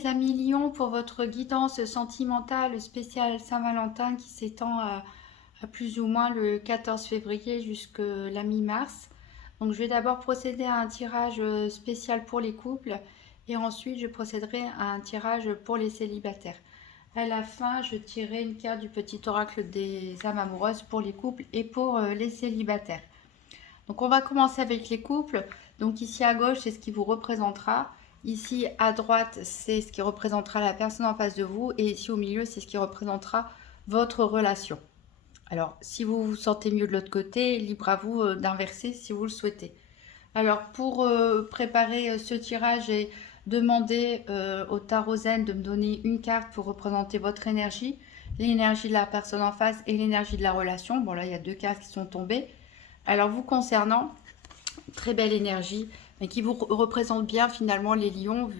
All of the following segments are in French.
les amis Lion pour votre guidance sentimentale spéciale Saint-Valentin qui s'étend à plus ou moins le 14 février jusqu'à la mi-mars. Donc je vais d'abord procéder à un tirage spécial pour les couples et ensuite je procéderai à un tirage pour les célibataires. À la fin, je tirerai une carte du petit oracle des âmes amoureuses pour les couples et pour les célibataires. Donc on va commencer avec les couples. Donc ici à gauche, c'est ce qui vous représentera. Ici à droite, c'est ce qui représentera la personne en face de vous. Et ici au milieu, c'est ce qui représentera votre relation. Alors, si vous vous sentez mieux de l'autre côté, libre à vous d'inverser si vous le souhaitez. Alors, pour préparer ce tirage, j'ai demandé au tarot Zen de me donner une carte pour représenter votre énergie, l'énergie de la personne en face et l'énergie de la relation. Bon, là, il y a deux cartes qui sont tombées. Alors, vous concernant, très belle énergie, mais qui vous représente bien finalement les lions,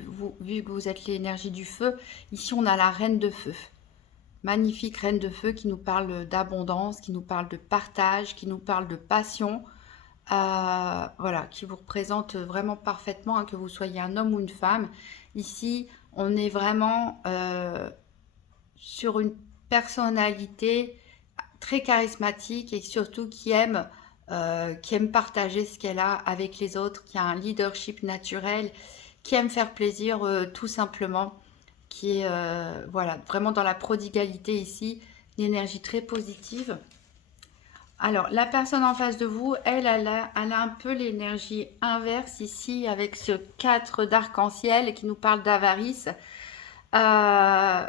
vu que vous êtes l'énergie du feu. Ici, on a la reine de feu. Magnifique reine de feu qui nous parle d'abondance, qui nous parle de partage, qui nous parle de passion. Voilà, qui vous représente vraiment parfaitement, hein, que vous soyez un homme ou une femme. Ici, on est vraiment sur une personnalité très charismatique et surtout qui aime partager ce qu'elle a avec les autres, qui a un leadership naturel, qui aime faire plaisir tout simplement, qui est voilà, vraiment dans la prodigalité ici, une énergie très positive. Alors, la personne en face de vous, elle a un peu l'énergie inverse ici avec ce 4 d'arc-en-ciel qui nous parle d'avarice. Euh,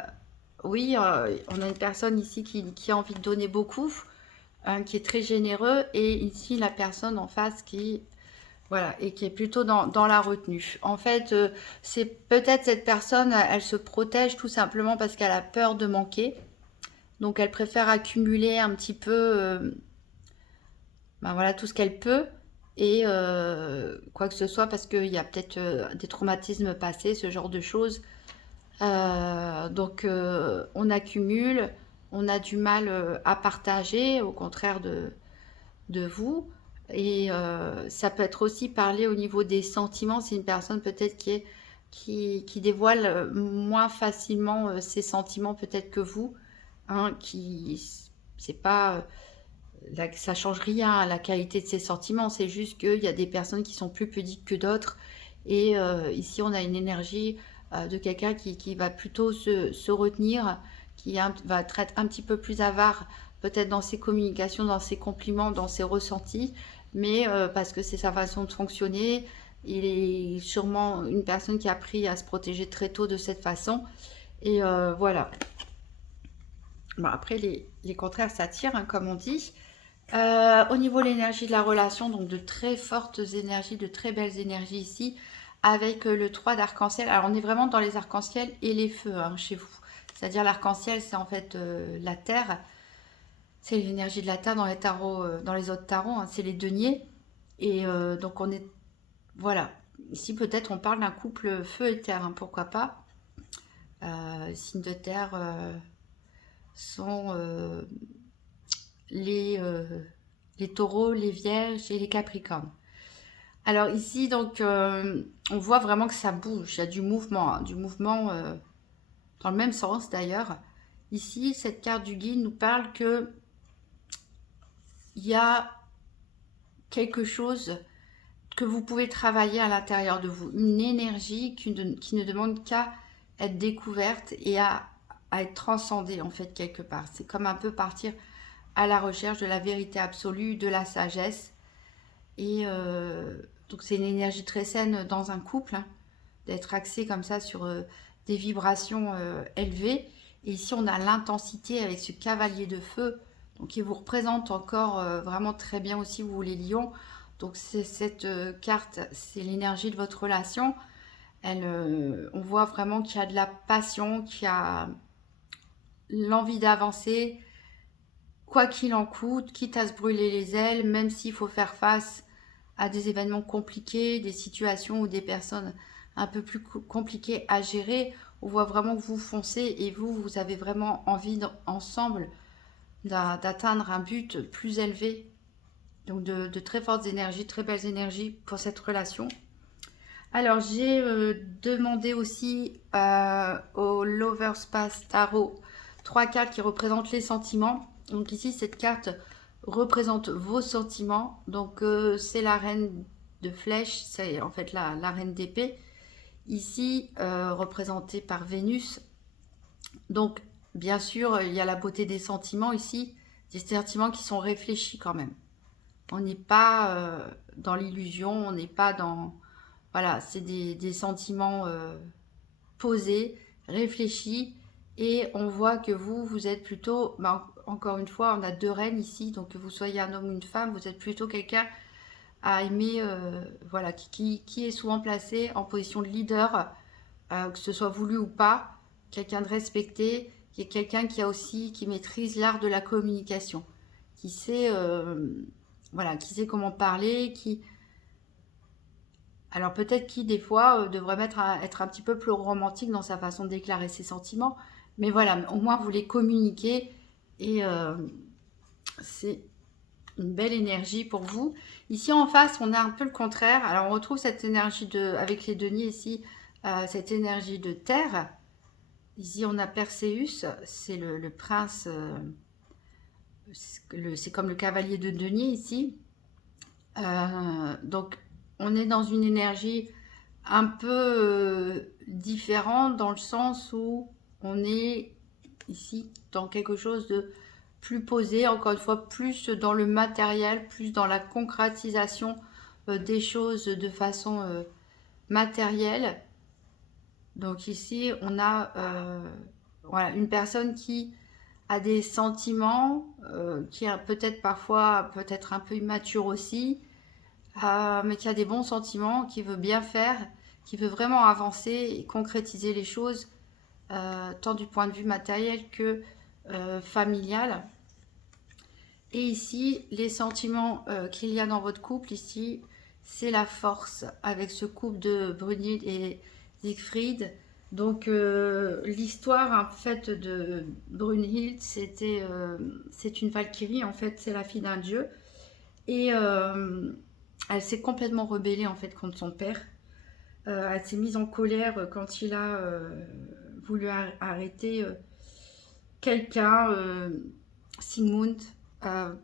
oui, on a une personne ici qui a envie de donner beaucoup, hein, qui est très généreux, et ici la personne en face qui, voilà, et qui est plutôt dans la retenue. En fait, c'est peut-être cette personne, elle se protège tout simplement parce qu'elle a peur de manquer. Donc elle préfère accumuler un petit peu ben voilà, tout ce qu'elle peut et quoi que ce soit parce qu'il y a peut-être des traumatismes passés, ce genre de choses. Donc on accumule, on a du mal à partager, au contraire de vous. Et ça peut être aussi parlé au niveau des sentiments. C'est une personne peut-être qui dévoile moins facilement ses sentiments peut-être que vous. Hein, qui c'est pas ça change rien à la qualité de ses sentiments. C'est juste qu'il y a des personnes qui sont plus pudiques que d'autres. Et ici, on a une énergie de quelqu'un qui va plutôt se retenir, va être un petit peu plus avare, peut-être dans ses communications, dans ses compliments, dans ses ressentis, mais parce que c'est sa façon de fonctionner. Il est sûrement une personne qui a appris à se protéger très tôt de cette façon. Et voilà. Bon, après, les contraires s'attirent, hein, comme on dit. Au niveau de l'énergie de la relation, donc de très fortes énergies, de très belles énergies ici, avec le 3 d'arc-en-ciel. Alors on est vraiment dans les arcs-en-ciel et les feux, hein, chez vous. C'est-à-dire l'arc-en-ciel, c'est en fait la terre. C'est l'énergie de la terre dans les tarots, dans les autres tarots, hein, c'est les deniers. Et donc on est, voilà. Ici peut-être on parle d'un couple feu et terre, hein, pourquoi pas. Signes de terre sont les, euh, les taureaux, les vierges et les capricornes. Alors ici, donc, on voit vraiment que ça bouge, il y a du mouvement dans le même sens d'ailleurs. Ici, cette carte du guide nous parle que il y a quelque chose que vous pouvez travailler à l'intérieur de vous, une énergie qui ne demande qu'à être découverte et à être transcendée en fait quelque part. C'est comme un peu partir à la recherche de la vérité absolue, de la sagesse. Et donc c'est une énergie très saine dans un couple, hein, d'être axé comme ça sur des vibrations élevées. Et ici on a l'intensité avec ce cavalier de feu, donc qui vous représente encore vraiment très bien aussi, vous les lions. Donc cette carte, c'est l'énergie de votre relation. On voit vraiment qu'il y a de la passion, qu'il y a l'envie d'avancer, quoi qu'il en coûte, quitte à se brûler les ailes, même s'il faut faire face à des événements compliqués, des situations ou des personnes un peu plus compliquées à gérer. On voit vraiment que vous foncez et vous avez vraiment envie ensemble d'atteindre un but plus élevé. Donc de très fortes énergies, très belles énergies pour cette relation. Alors, j'ai demandé aussi au Lover's Pass Tarot 3 cartes qui représentent les sentiments. Donc ici, cette carte représente vos sentiments. Donc, c'est la reine de flèche, c'est en fait la reine d'épée. Ici, représentée par Vénus. Donc, bien sûr, il y a la beauté des sentiments ici, des sentiments qui sont réfléchis quand même. On n'est pas dans l'illusion, on n'est pas dans... Voilà, c'est des sentiments posés, réfléchis, et on voit que vous êtes plutôt, ben, encore une fois, on a 2 reines ici, donc que vous soyez un homme ou une femme, vous êtes plutôt quelqu'un à aimer, voilà, qui est souvent placé en position de leader, que ce soit voulu ou pas, quelqu'un de respecté, qui est quelqu'un qui a aussi, qui maîtrise l'art de la communication, qui sait, voilà, qui sait comment parler, qui... Alors peut-être qui, des fois, devrait être un petit peu plus romantique dans sa façon de déclarer ses sentiments, mais voilà, au moins vous les communiquez, et c'est une belle énergie pour vous. Ici en face, on a un peu le contraire. Alors on retrouve cette énergie avec les deniers ici, cette énergie de terre. Ici on a Perséus, c'est le prince, c'est comme le cavalier de denier ici. Donc on est dans une énergie un peu différente, dans le sens où on est ici dans quelque chose de plus posé, encore une fois, plus dans le matériel, plus dans la concrétisation des choses de façon matérielle. Donc ici, on a voilà, une personne qui a des sentiments, qui est peut-être parfois peut-être un peu immature aussi, mais qui a des bons sentiments, qui veut bien faire, qui veut vraiment avancer et concrétiser les choses, tant du point de vue matériel que familial. Et ici, les sentiments qu'il y a dans votre couple, ici, c'est la force, avec ce couple de Brunhilde et Siegfried. Donc, l'histoire, en fait, de Brunhilde, c'est une valkyrie, en fait, c'est la fille d'un dieu. Et elle s'est complètement rebellée, en fait, contre son père. Elle s'est mise en colère quand il a voulu arrêter quelqu'un, Sigmund, euh,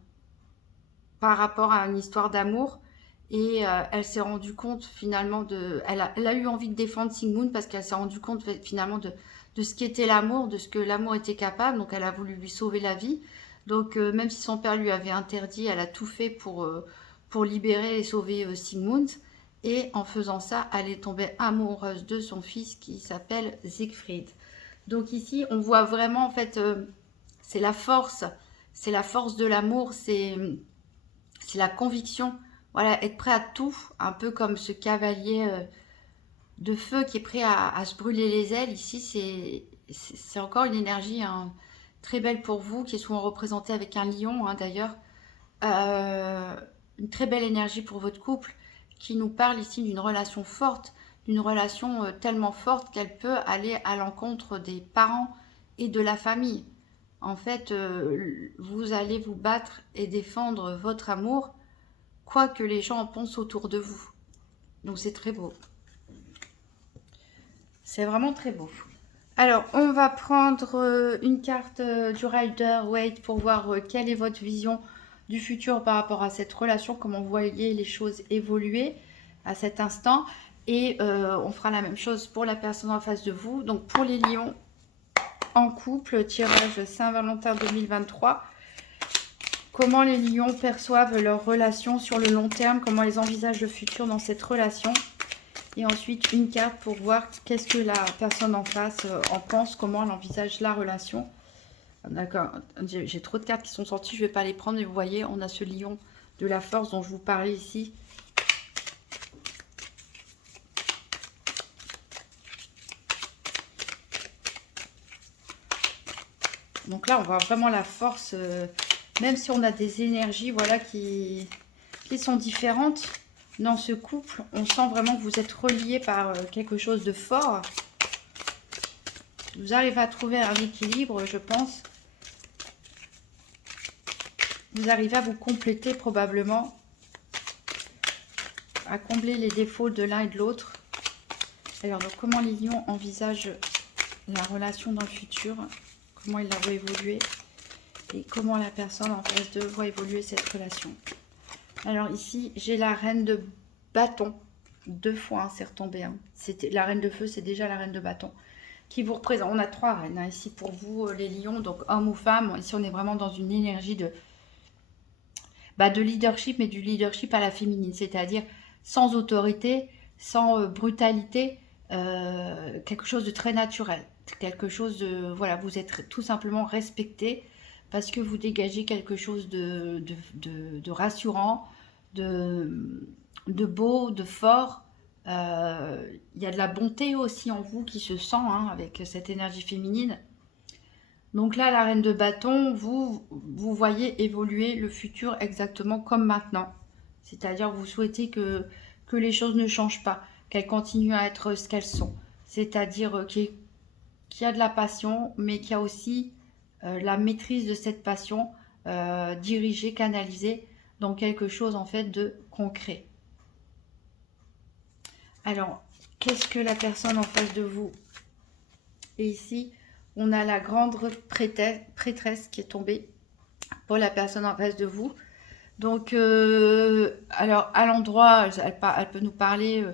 par rapport à une histoire d'amour. Et elle s'est rendue compte finalement elle a eu envie de défendre Sigmund parce qu'elle s'est rendue compte finalement de ce qu'était l'amour, de ce que l'amour était capable. Donc elle a voulu lui sauver la vie. Donc même si son père lui avait interdit, elle a tout fait pour libérer et sauver Sigmund. Et en faisant ça, elle est tombée amoureuse de son fils qui s'appelle Siegfried. Donc ici, on voit vraiment en fait, c'est la force, c'est la force de l'amour, c'est la conviction, voilà, être prêt à tout, un peu comme ce cavalier de feu qui est prêt à se brûler les ailes. Ici, c'est encore une énergie hein, très belle pour vous, qui est souvent représentée avec un lion hein, d'ailleurs. Euh, une très belle énergie pour votre couple, qui nous parle ici d'une relation forte, d'une relation tellement forte qu'elle peut aller à l'encontre des parents et de la famille. En fait, vous allez vous battre et défendre votre amour, quoi que les gens en pensent autour de vous. Donc c'est très beau. C'est vraiment très beau. Alors, on va prendre une carte du Rider-Waite pour voir quelle est votre vision du futur par rapport à cette relation, comment vous voyez les choses évoluer à cet instant. Et on fera la même chose pour la personne en face de vous. Donc, pour les lions en couple, tirage Saint-Valentin 2023. Comment les lions perçoivent leur relation sur le long terme, comment ils envisagent le futur dans cette relation. Et ensuite, une carte pour voir qu'est-ce que la personne en face en pense, comment elle envisage la relation. D'accord, j'ai trop de cartes qui sont sorties, je ne vais pas les prendre, mais vous voyez, on a ce lion de la force dont je vous parlais ici. Donc là, on voit vraiment la force, même si on a des énergies voilà, qui sont différentes dans ce couple. On sent vraiment que vous êtes reliés par quelque chose de fort. Vous arrivez à trouver un équilibre, je pense. Vous arrivez à vous compléter probablement, à combler les défauts de l'un et de l'autre. Alors, donc, comment les lions envisagent la relation dans le futur? Comment ils la voient évoluer? Et comment la personne en face d'eux voit évoluer cette relation? Alors ici, j'ai la reine de bâton. 2 fois, hein, c'est retombé. Hein. La reine de feu, c'est déjà la reine de bâton. Qui vous représente. On a 3 reines hein, ici pour vous, les lions, donc homme ou femme. Ici, on est vraiment dans une énergie de leadership, mais du leadership à la féminine. C'est-à-dire sans autorité, sans brutalité, quelque chose de très naturel. Quelque chose de... Voilà, vous êtes tout simplement respecté parce que vous dégagez quelque chose de rassurant, de beau, de fort. Il y a de la bonté aussi en vous qui se sent hein, avec cette énergie féminine. Donc là, la reine de bâton, vous voyez évoluer le futur exactement comme maintenant. C'est-à-dire vous souhaitez que les choses ne changent pas, qu'elles continuent à être ce qu'elles sont. C'est-à-dire qu'il y a de la passion, mais qu'il y a aussi la maîtrise de cette passion dirigée, canalisée dans quelque chose en fait de concret. Alors, qu'est-ce que la personne en face de vous? Et ici, on a la grande prêtresse qui est tombée pour la personne en face de vous. Donc, alors à l'endroit, elle peut nous parler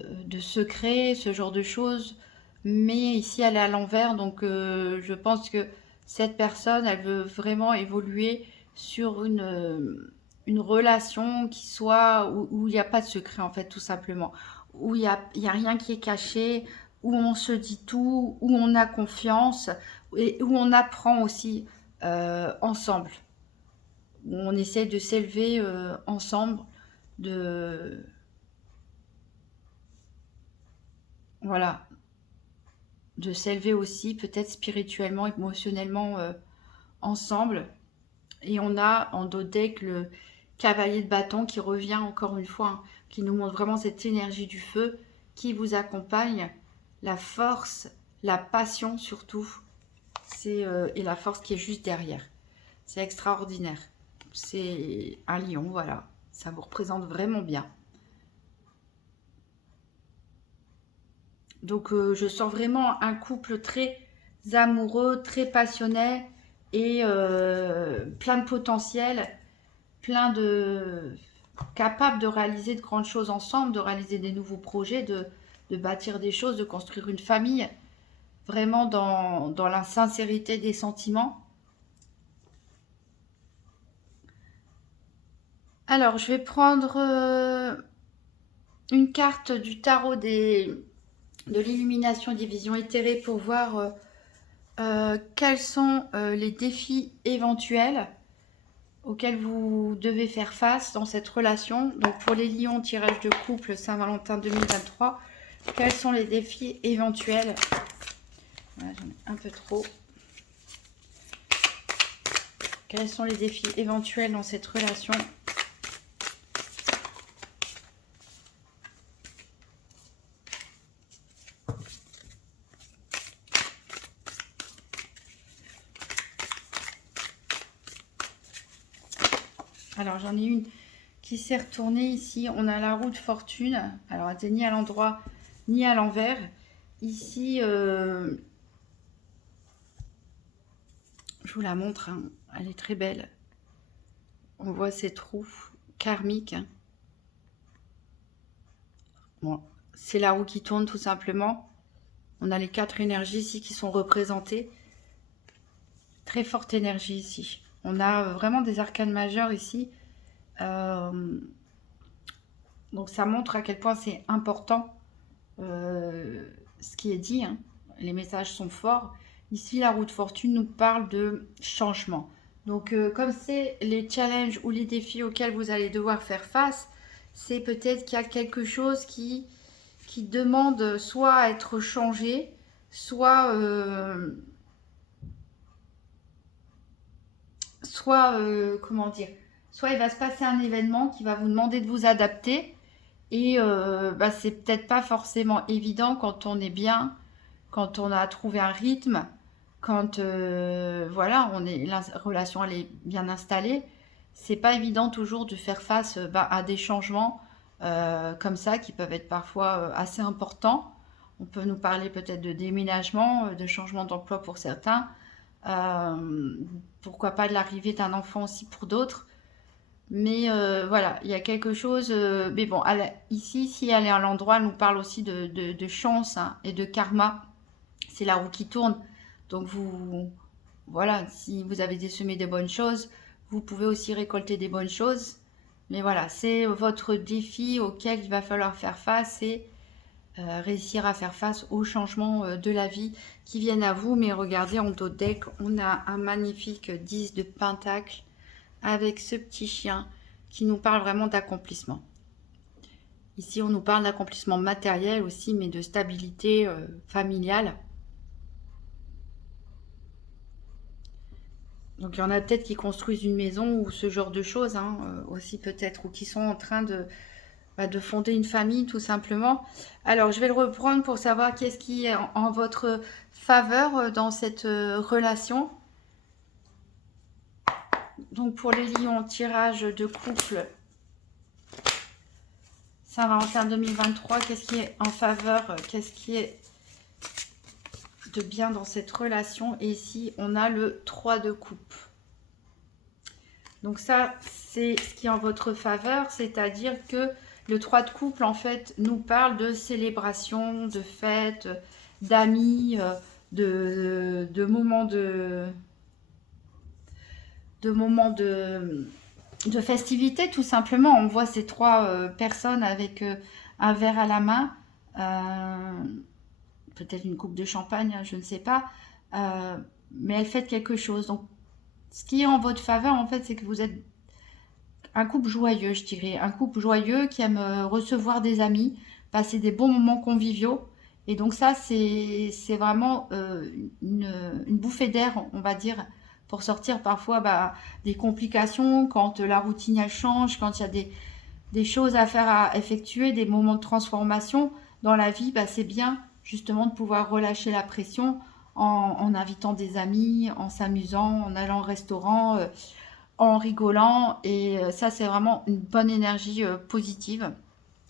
de secrets, ce genre de choses. Mais ici, elle est à l'envers. Donc, je pense que cette personne, elle veut vraiment évoluer sur une relation qui soit où il n'y a pas de secret, en fait, tout simplement. Où il y a rien qui est caché, où on se dit tout, où on a confiance et où on apprend aussi ensemble. Où on essaie de s'élever ensemble, de... Voilà, de s'élever aussi, peut-être spirituellement, émotionnellement ensemble. Et on a en dos deck le cavalier de bâton qui revient encore une fois, hein, qui nous montre vraiment cette énergie du feu qui vous accompagne, la force, la passion surtout, et la force qui est juste derrière. C'est extraordinaire. C'est un lion, voilà. Ça vous représente vraiment bien. Donc, je sens vraiment un couple très amoureux, très passionné et plein de potentiel, plein de... capable de réaliser de grandes choses ensemble, de réaliser des nouveaux projets, de bâtir des choses, de construire une famille, vraiment dans la sincérité des sentiments. Alors, je vais prendre une carte du tarot de l'illumination des visions éthérées pour voir quels sont les défis éventuels auxquels vous devez faire face dans cette relation. Donc pour les lions, tirage de couple Saint-Valentin 2023, quels sont les défis éventuels? Voilà, j'en ai un peu trop. Quels sont les défis éventuels dans cette relation? Alors j'en ai une qui s'est retournée ici. On a la roue de fortune. Alors elle n'est ni à l'endroit ni à l'envers. Ici, je vous la montre. Hein. Elle est très belle. On voit ces trous karmiques. Hein. Bon, c'est la roue qui tourne tout simplement. On a les 4 énergies ici qui sont représentées. Très forte énergie ici. On a vraiment des arcanes majeures ici. Donc ça montre à quel point c'est important ce qui est dit. Hein. Les messages sont forts. Ici, la roue de fortune nous parle de changement. Donc comme c'est les challenges ou les défis auxquels vous allez devoir faire face, c'est peut-être qu'il y a quelque chose qui demande soit à être changé, soit... comment dire, soit il va se passer un événement qui va vous demander de vous adapter et c'est peut-être pas forcément évident quand on est bien, quand on a trouvé un rythme, quand voilà, la relation elle est bien installée. C'est pas évident toujours de faire face à des changements comme ça qui peuvent être parfois assez importants. On peut nous parler peut-être de déménagement, de changement d'emploi pour certains. Pourquoi pas de l'arrivée d'un enfant aussi pour d'autres. Mais voilà, il y a quelque chose. Mais bon, ici, si elle est à l'endroit, elle nous parle aussi de chance, hein, et de karma. C'est la roue qui tourne. Donc voilà, si vous avez semé des bonnes choses, vous pouvez aussi récolter des bonnes choses. Mais voilà, c'est votre défi auquel il va falloir faire face et réussir à faire face aux changements de la vie qui viennent à vous. Mais regardez, en dos de deck, on a un magnifique 10 de Pentacle avec ce petit chien qui nous parle vraiment d'accomplissement. Ici, on nous parle d'accomplissement matériel aussi, mais de stabilité familiale. Donc, il y en a peut-être qui construisent une maison ou ce genre de choses, hein, aussi peut-être, ou qui sont en train de fonder une famille, tout simplement. Alors, je vais le reprendre pour savoir qu'est-ce qui est en votre faveur dans cette relation. Donc, pour les lions, tirage de couple Saint-Valentin 2023, qu'est-ce qui est en faveur, qu'est-ce qui est de bien dans cette relation? Et ici, on a le 3 de coupe. Donc ça, c'est ce qui est en votre faveur, c'est-à-dire que le 3 de couple, en fait, nous parle de célébration, de fêtes, d'amis, de moments de festivités, tout simplement. On voit ces trois personnes avec un verre à la main, peut-être une coupe de champagne, hein, je ne sais pas, mais elles fêtent quelque chose. Donc, ce qui est en votre faveur, en fait, c'est que vous êtes un couple joyeux, je dirais. Un couple joyeux qui aime recevoir des amis, passer des bons moments conviviaux. Et donc ça, c'est vraiment une bouffée d'air, on va dire, pour sortir parfois des complications, quand la routine elle change, quand il y a des choses à faire, à effectuer, des moments de transformation dans la vie, c'est bien justement de pouvoir relâcher la pression en invitant des amis, en s'amusant, en allant au restaurant, en rigolant. Et ça, c'est vraiment une bonne énergie positive.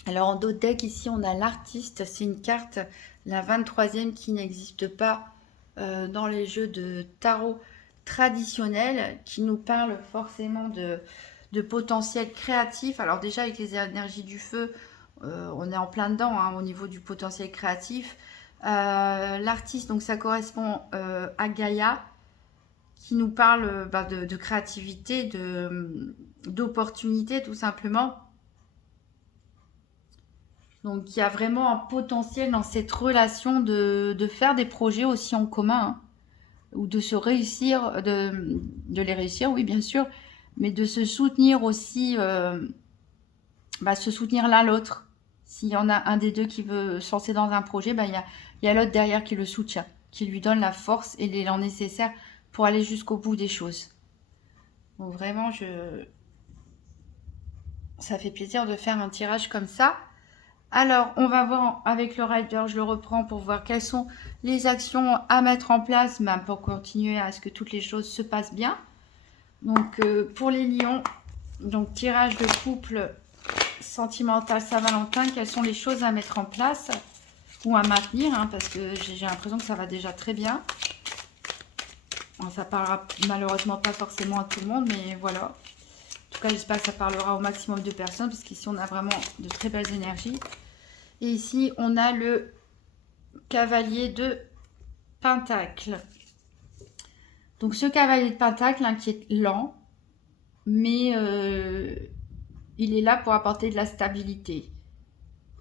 Alors en dos de deck, ici, on a l'artiste. C'est une carte, la 23e, qui n'existe pas dans les jeux de tarot traditionnels, qui nous parle forcément de potentiel créatif. Alors déjà, avec les énergies du feu, on est en plein dedans, hein, au niveau du potentiel créatif. L'artiste, donc ça correspond à Gaïa, qui nous parle de créativité, d'opportunité, tout simplement. Donc, il y a vraiment un potentiel dans cette relation de faire des projets aussi en commun, hein, ou de se réussir, de les réussir, oui, bien sûr, mais de se soutenir aussi, se soutenir l'un l'autre. S'il y en a un des deux qui veut se lancer dans un projet, il y a l'autre derrière qui le soutient, qui lui donne la force et l'élan nécessaire pour aller jusqu'au bout des choses. Donc vraiment, ça fait plaisir de faire un tirage comme ça. Alors, on va voir avec le rider, je le reprends pour voir quelles sont les actions à mettre en place pour continuer à ce que toutes les choses se passent bien. Donc, pour les lions, donc tirage de couple sentimental Saint-Valentin, quelles sont les choses à mettre en place ou à maintenir, hein, parce que j'ai l'impression que ça va déjà très bien. Alors, ça parlera malheureusement pas forcément à tout le monde, mais voilà. En tout cas, j'espère que ça parlera au maximum de personnes, parce qu'ici, on a vraiment de très belles énergies. Et ici, on a le cavalier de Pentacle. Donc, ce cavalier de Pentacle, hein, qui est lent, mais il est là pour apporter de la stabilité.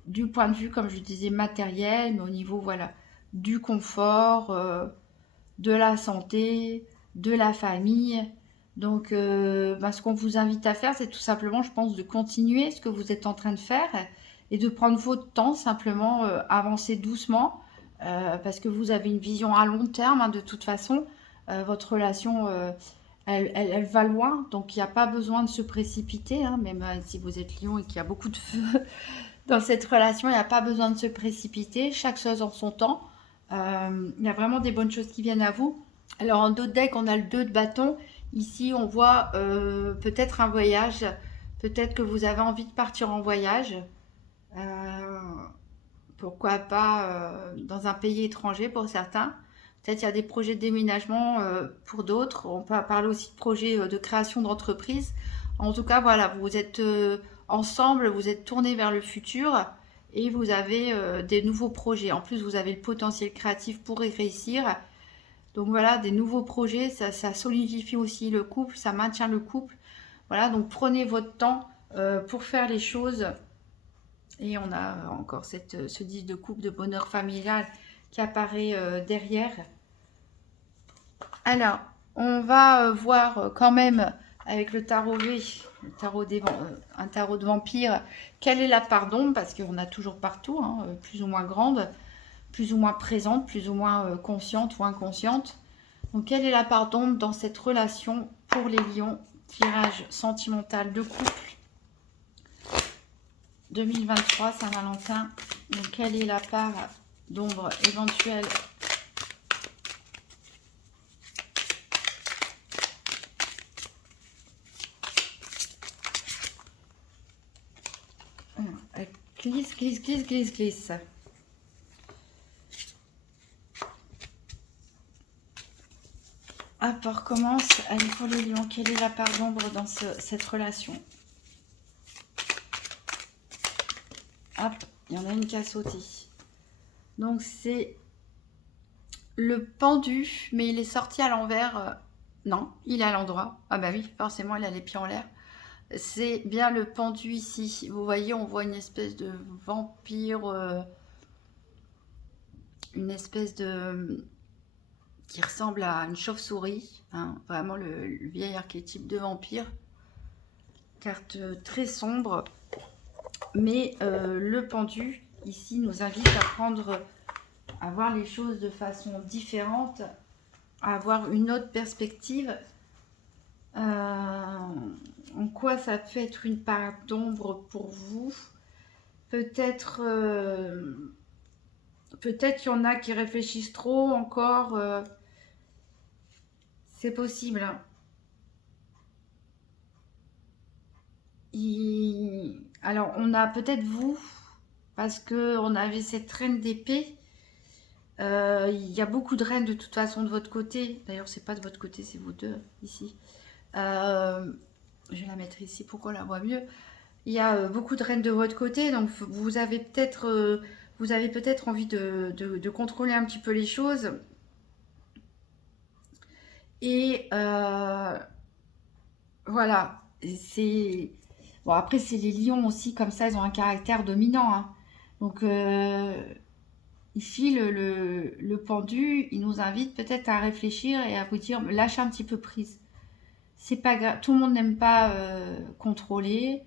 Du point de vue, comme je disais, matériel, mais au niveau, voilà, du confort, de la santé, de la famille. Donc, ce qu'on vous invite à faire, c'est tout simplement, je pense, de continuer ce que vous êtes en train de faire et de prendre votre temps, simplement avancer doucement, parce que vous avez une vision à long terme, hein, de toute façon. Votre relation, elle va loin, donc il n'y a pas besoin de se précipiter, hein, même si vous êtes lion et qu'il y a beaucoup de feu dans cette relation, il n'y a pas besoin de se précipiter, chaque chose en son temps. Il y a vraiment des bonnes choses qui viennent à vous. Alors en dos de deck, on a le 2 de bâton. Ici, on voit peut-être un voyage. Peut-être que vous avez envie de partir en voyage. pourquoi pas dans un pays étranger pour certains. Peut-être il y a des projets de déménagement pour d'autres. On peut parler aussi de projets de création d'entreprise. En tout cas, voilà, vous êtes ensemble, vous êtes tournés vers le futur et vous avez des nouveaux projets. En plus, vous avez le potentiel créatif pour y réussir. Donc voilà, des nouveaux projets, ça solidifie aussi le couple, ça maintient le couple. Voilà, donc prenez votre temps pour faire les choses. Et on a encore ce 10 de coupe de bonheur familial qui apparaît derrière. Alors, on va voir quand même avec le tarot V, le tarot un tarot de vampire, quelle est la part d'ombre, parce qu'on a toujours partout, hein, plus ou moins grande, plus ou moins présente, plus ou moins consciente ou inconsciente. Donc, quelle est la part d'ombre dans cette relation pour les lions? Tirage sentimental de couple 2023, Saint-Valentin. Donc, quelle est la part d'ombre éventuelle? Glisse, glisse, glisse, glisse, glisse. Hop, on recommence. Allez, pour les lions, quelle est la part d'ombre dans cette relation? Hop, il y en a une qui a sauté. Donc, c'est le pendu, mais il est sorti à l'envers. Non, il est à l'endroit. Ah bah oui, forcément, il a les pieds en l'air. C'est bien le pendu ici. Vous voyez, on voit une espèce de vampire, une espèce de... qui ressemble à une chauve-souris. Hein, vraiment le vieil archétype de vampire. Carte très sombre. Mais le pendu, ici, nous invite à voir les choses de façon différente, à avoir une autre perspective. En quoi ça peut être une part d'ombre pour vous? Peut-être peut-être qu'il y en a qui réfléchissent trop encore. C'est possible. Hein. Alors, on a peut-être vous, parce qu'on avait cette reine d'épée. Il y a beaucoup de reines de toute façon de votre côté. D'ailleurs, c'est pas de votre côté, c'est vous deux ici. Je vais la mettre ici pour qu'on la voit mieux. Il y a beaucoup de reines de votre côté, donc vous avez peut-être envie de contrôler un petit peu les choses. Et voilà, c'est... Bon, après, c'est les lions aussi, comme ça, ils ont un caractère dominant. Hein. Donc, ici, le pendu, il nous invite peut-être à réfléchir et à vous dire, lâchez un petit peu prise. C'est pas grave, tout le monde n'aime pas contrôler,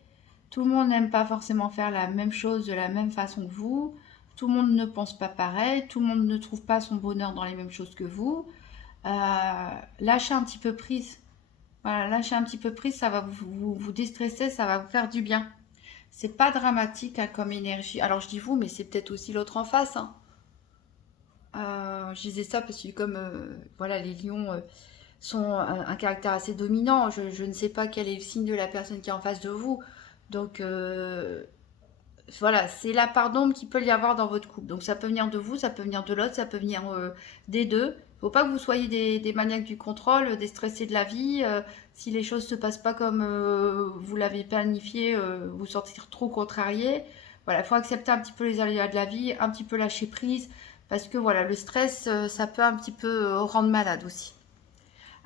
tout le monde n'aime pas forcément faire la même chose de la même façon que vous, tout le monde ne pense pas pareil, tout le monde ne trouve pas son bonheur dans les mêmes choses que vous. Lâchez un petit peu prise. Voilà, lâchez un petit peu prise, ça va vous déstresser, ça va vous faire du bien. C'est pas dramatique hein, comme énergie. Alors je dis vous, mais c'est peut-être aussi l'autre en face. Hein. Je disais ça parce que comme voilà, les lions sont un caractère assez dominant. Je ne sais pas quel est le signe de la personne qui est en face de vous. Donc voilà, c'est la part d'ombre qu'il peut y avoir dans votre couple. Donc ça peut venir de vous, ça peut venir de l'autre, ça peut venir des deux. Il ne faut pas que vous soyez des maniaques du contrôle, des stressés de la vie. Si les choses ne se passent pas comme vous l'avez planifié, vous sortir trop contrarié. Voilà, il faut accepter un petit peu les aléas de la vie, un petit peu lâcher prise. Parce que voilà, le stress, ça peut un petit peu rendre malade aussi.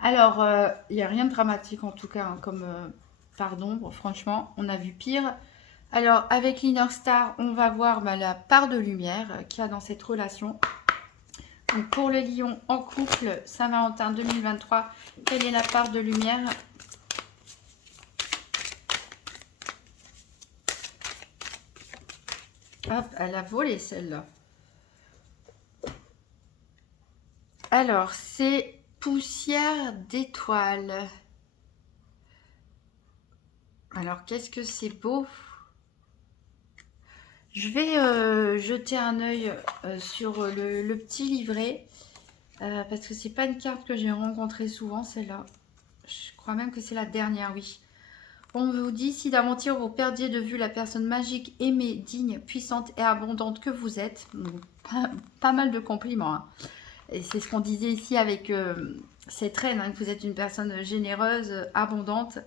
Alors, il n'y a rien de dramatique en tout cas, hein, comme pardon, bon, franchement, on a vu pire. Alors, avec l'Inner Star, on va voir la part de lumière qu'il y a dans cette relation. Donc, pour le lion en couple, Saint-Valentin 2023, quelle est la part de lumière? Hop, elle a volé celle-là. Alors, c'est poussière d'étoiles. Alors, qu'est-ce que c'est beau! Je vais jeter un œil sur le petit livret. Parce que c'est pas une carte que j'ai rencontrée souvent, celle-là. Je crois même que c'est la dernière, oui. On vous dit, si d'aventure vous perdiez de vue la personne magique, aimée, digne, puissante et abondante que vous êtes, donc, pas mal de compliments, hein. Et c'est ce qu'on disait ici avec cette reine, hein, que vous êtes une personne généreuse, abondante.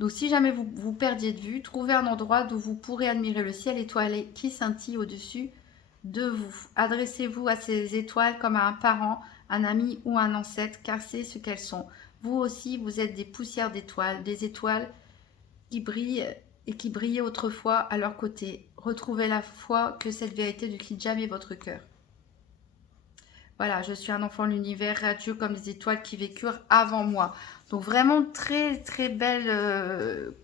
Donc si jamais vous vous perdiez de vue, trouvez un endroit d'où vous pourrez admirer le ciel étoilé qui scintille au-dessus de vous. Adressez-vous à ces étoiles comme à un parent, un ami ou un ancêtre, car c'est ce qu'elles sont. Vous aussi, vous êtes des poussières d'étoiles, des étoiles qui brillent et qui brillaient autrefois à leur côté. Retrouvez la foi que cette vérité ne quitte jamais votre cœur. Voilà, je suis un enfant de l'univers, radieux comme des étoiles qui vécurent avant moi. Donc vraiment très très belle,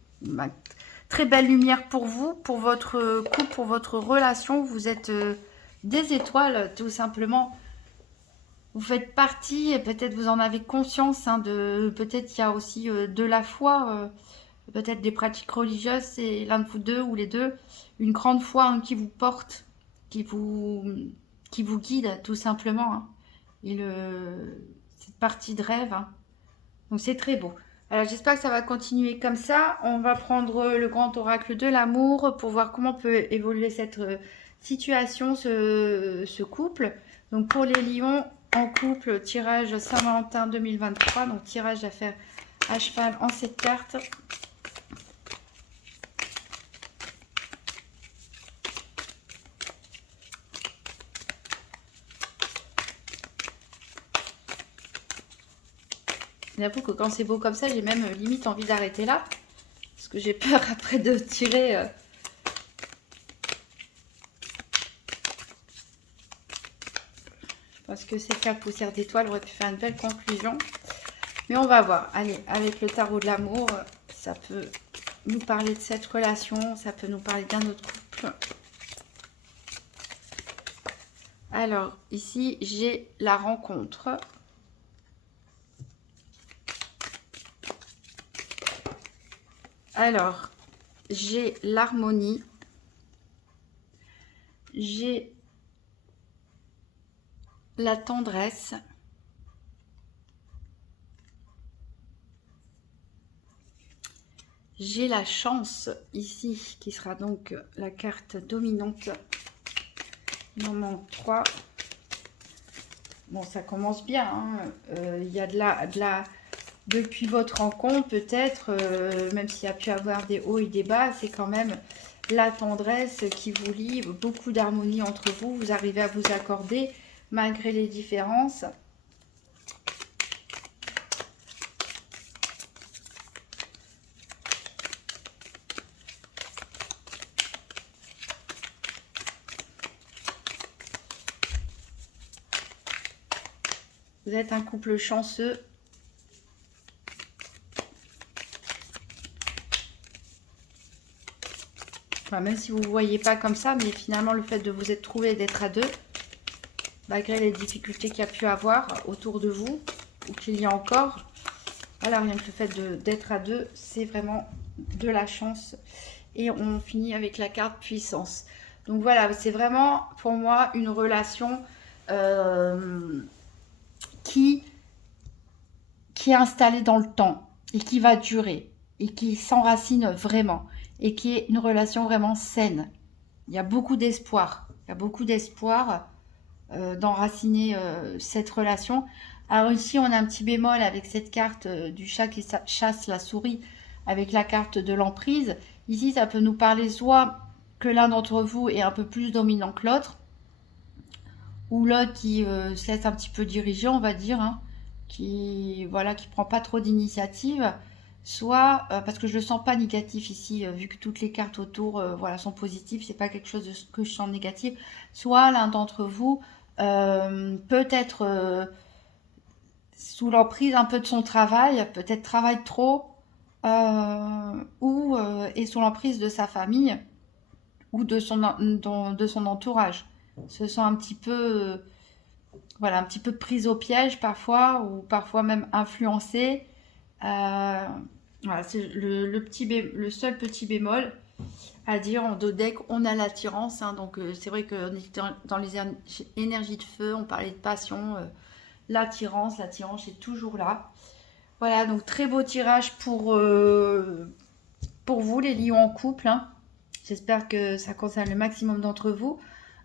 très belle lumière pour vous, pour votre couple, pour votre relation. Vous êtes des étoiles tout simplement. Vous faites partie, et peut-être vous en avez conscience, hein, peut-être il y a aussi de la foi, peut-être des pratiques religieuses, c'est l'un de vous deux ou les deux, une grande foi, hein, qui vous porte, qui vous, qui vous guide tout simplement, hein. Et cette partie de rêve, hein. Donc c'est très beau. Alors j'espère que ça va continuer comme ça. On va prendre le grand oracle de l'amour pour voir comment peut évoluer cette situation, ce couple. Donc pour les lions en couple, tirage Saint-Valentin 2023. Donc tirage à faire à cheval en cette carte. J'avoue que quand c'est beau comme ça, j'ai même limite envie d'arrêter là. Parce que j'ai peur après de tirer. Parce que ces quatre poussières d'étoiles auraient pu faire une belle conclusion. Mais on va voir. Allez, avec le tarot de l'amour, ça peut nous parler de cette relation. Ça peut nous parler d'un autre couple. Alors, ici, j'ai la rencontre. Alors, j'ai l'harmonie. J'ai la tendresse. J'ai la chance ici, qui sera donc la carte dominante. Il en manque 3. Bon, ça commence bien, hein. Il y a de la depuis votre rencontre, peut-être, même s'il y a pu avoir des hauts et des bas, c'est quand même la tendresse qui vous lie, beaucoup d'harmonie entre vous. Vous arrivez à vous accorder malgré les différences. Vous êtes un couple chanceux. Enfin, même si vous ne vous voyez pas comme ça, mais finalement le fait de vous être trouvé, d'être à deux, malgré les difficultés qu'il y a pu avoir autour de vous, ou qu'il y a encore, voilà, rien que le fait d'être à deux, c'est vraiment de la chance. Et on finit avec la carte puissance. Donc voilà, c'est vraiment pour moi une relation qui est installée dans le temps et qui va durer et qui s'enracine vraiment et qui est une relation vraiment saine. Il y a beaucoup d'espoir. Il y a beaucoup d'espoir d'enraciner cette relation. Alors ici, on a un petit bémol avec cette carte du chat qui chasse la souris avec la carte de l'emprise. Ici, ça peut nous parler soit que l'un d'entre vous est un peu plus dominant que l'autre, ou l'autre qui se laisse un petit peu diriger, on va dire, hein, qui voilà, qui prend pas trop d'initiative, soit parce que je le sens pas négatif ici, vu que toutes les cartes autour voilà, sont positives, c'est pas quelque chose que je sens négatif, soit l'un d'entre vous peut être sous l'emprise un peu de son travail, peut-être travaille trop, ou est sous l'emprise de sa famille ou de son entourage. Se sent un petit peu, voilà, un petit peu prise au piège parfois, ou parfois même influencée. Voilà, c'est le seul petit bémol à dire en dos deck, on a l'attirance, hein, donc c'est vrai que dans les énergies de feu, on parlait de passion, l'attirance est toujours là. Voilà, donc très beau tirage pour vous, les lions en couple, hein. J'espère que ça concerne le maximum d'entre vous.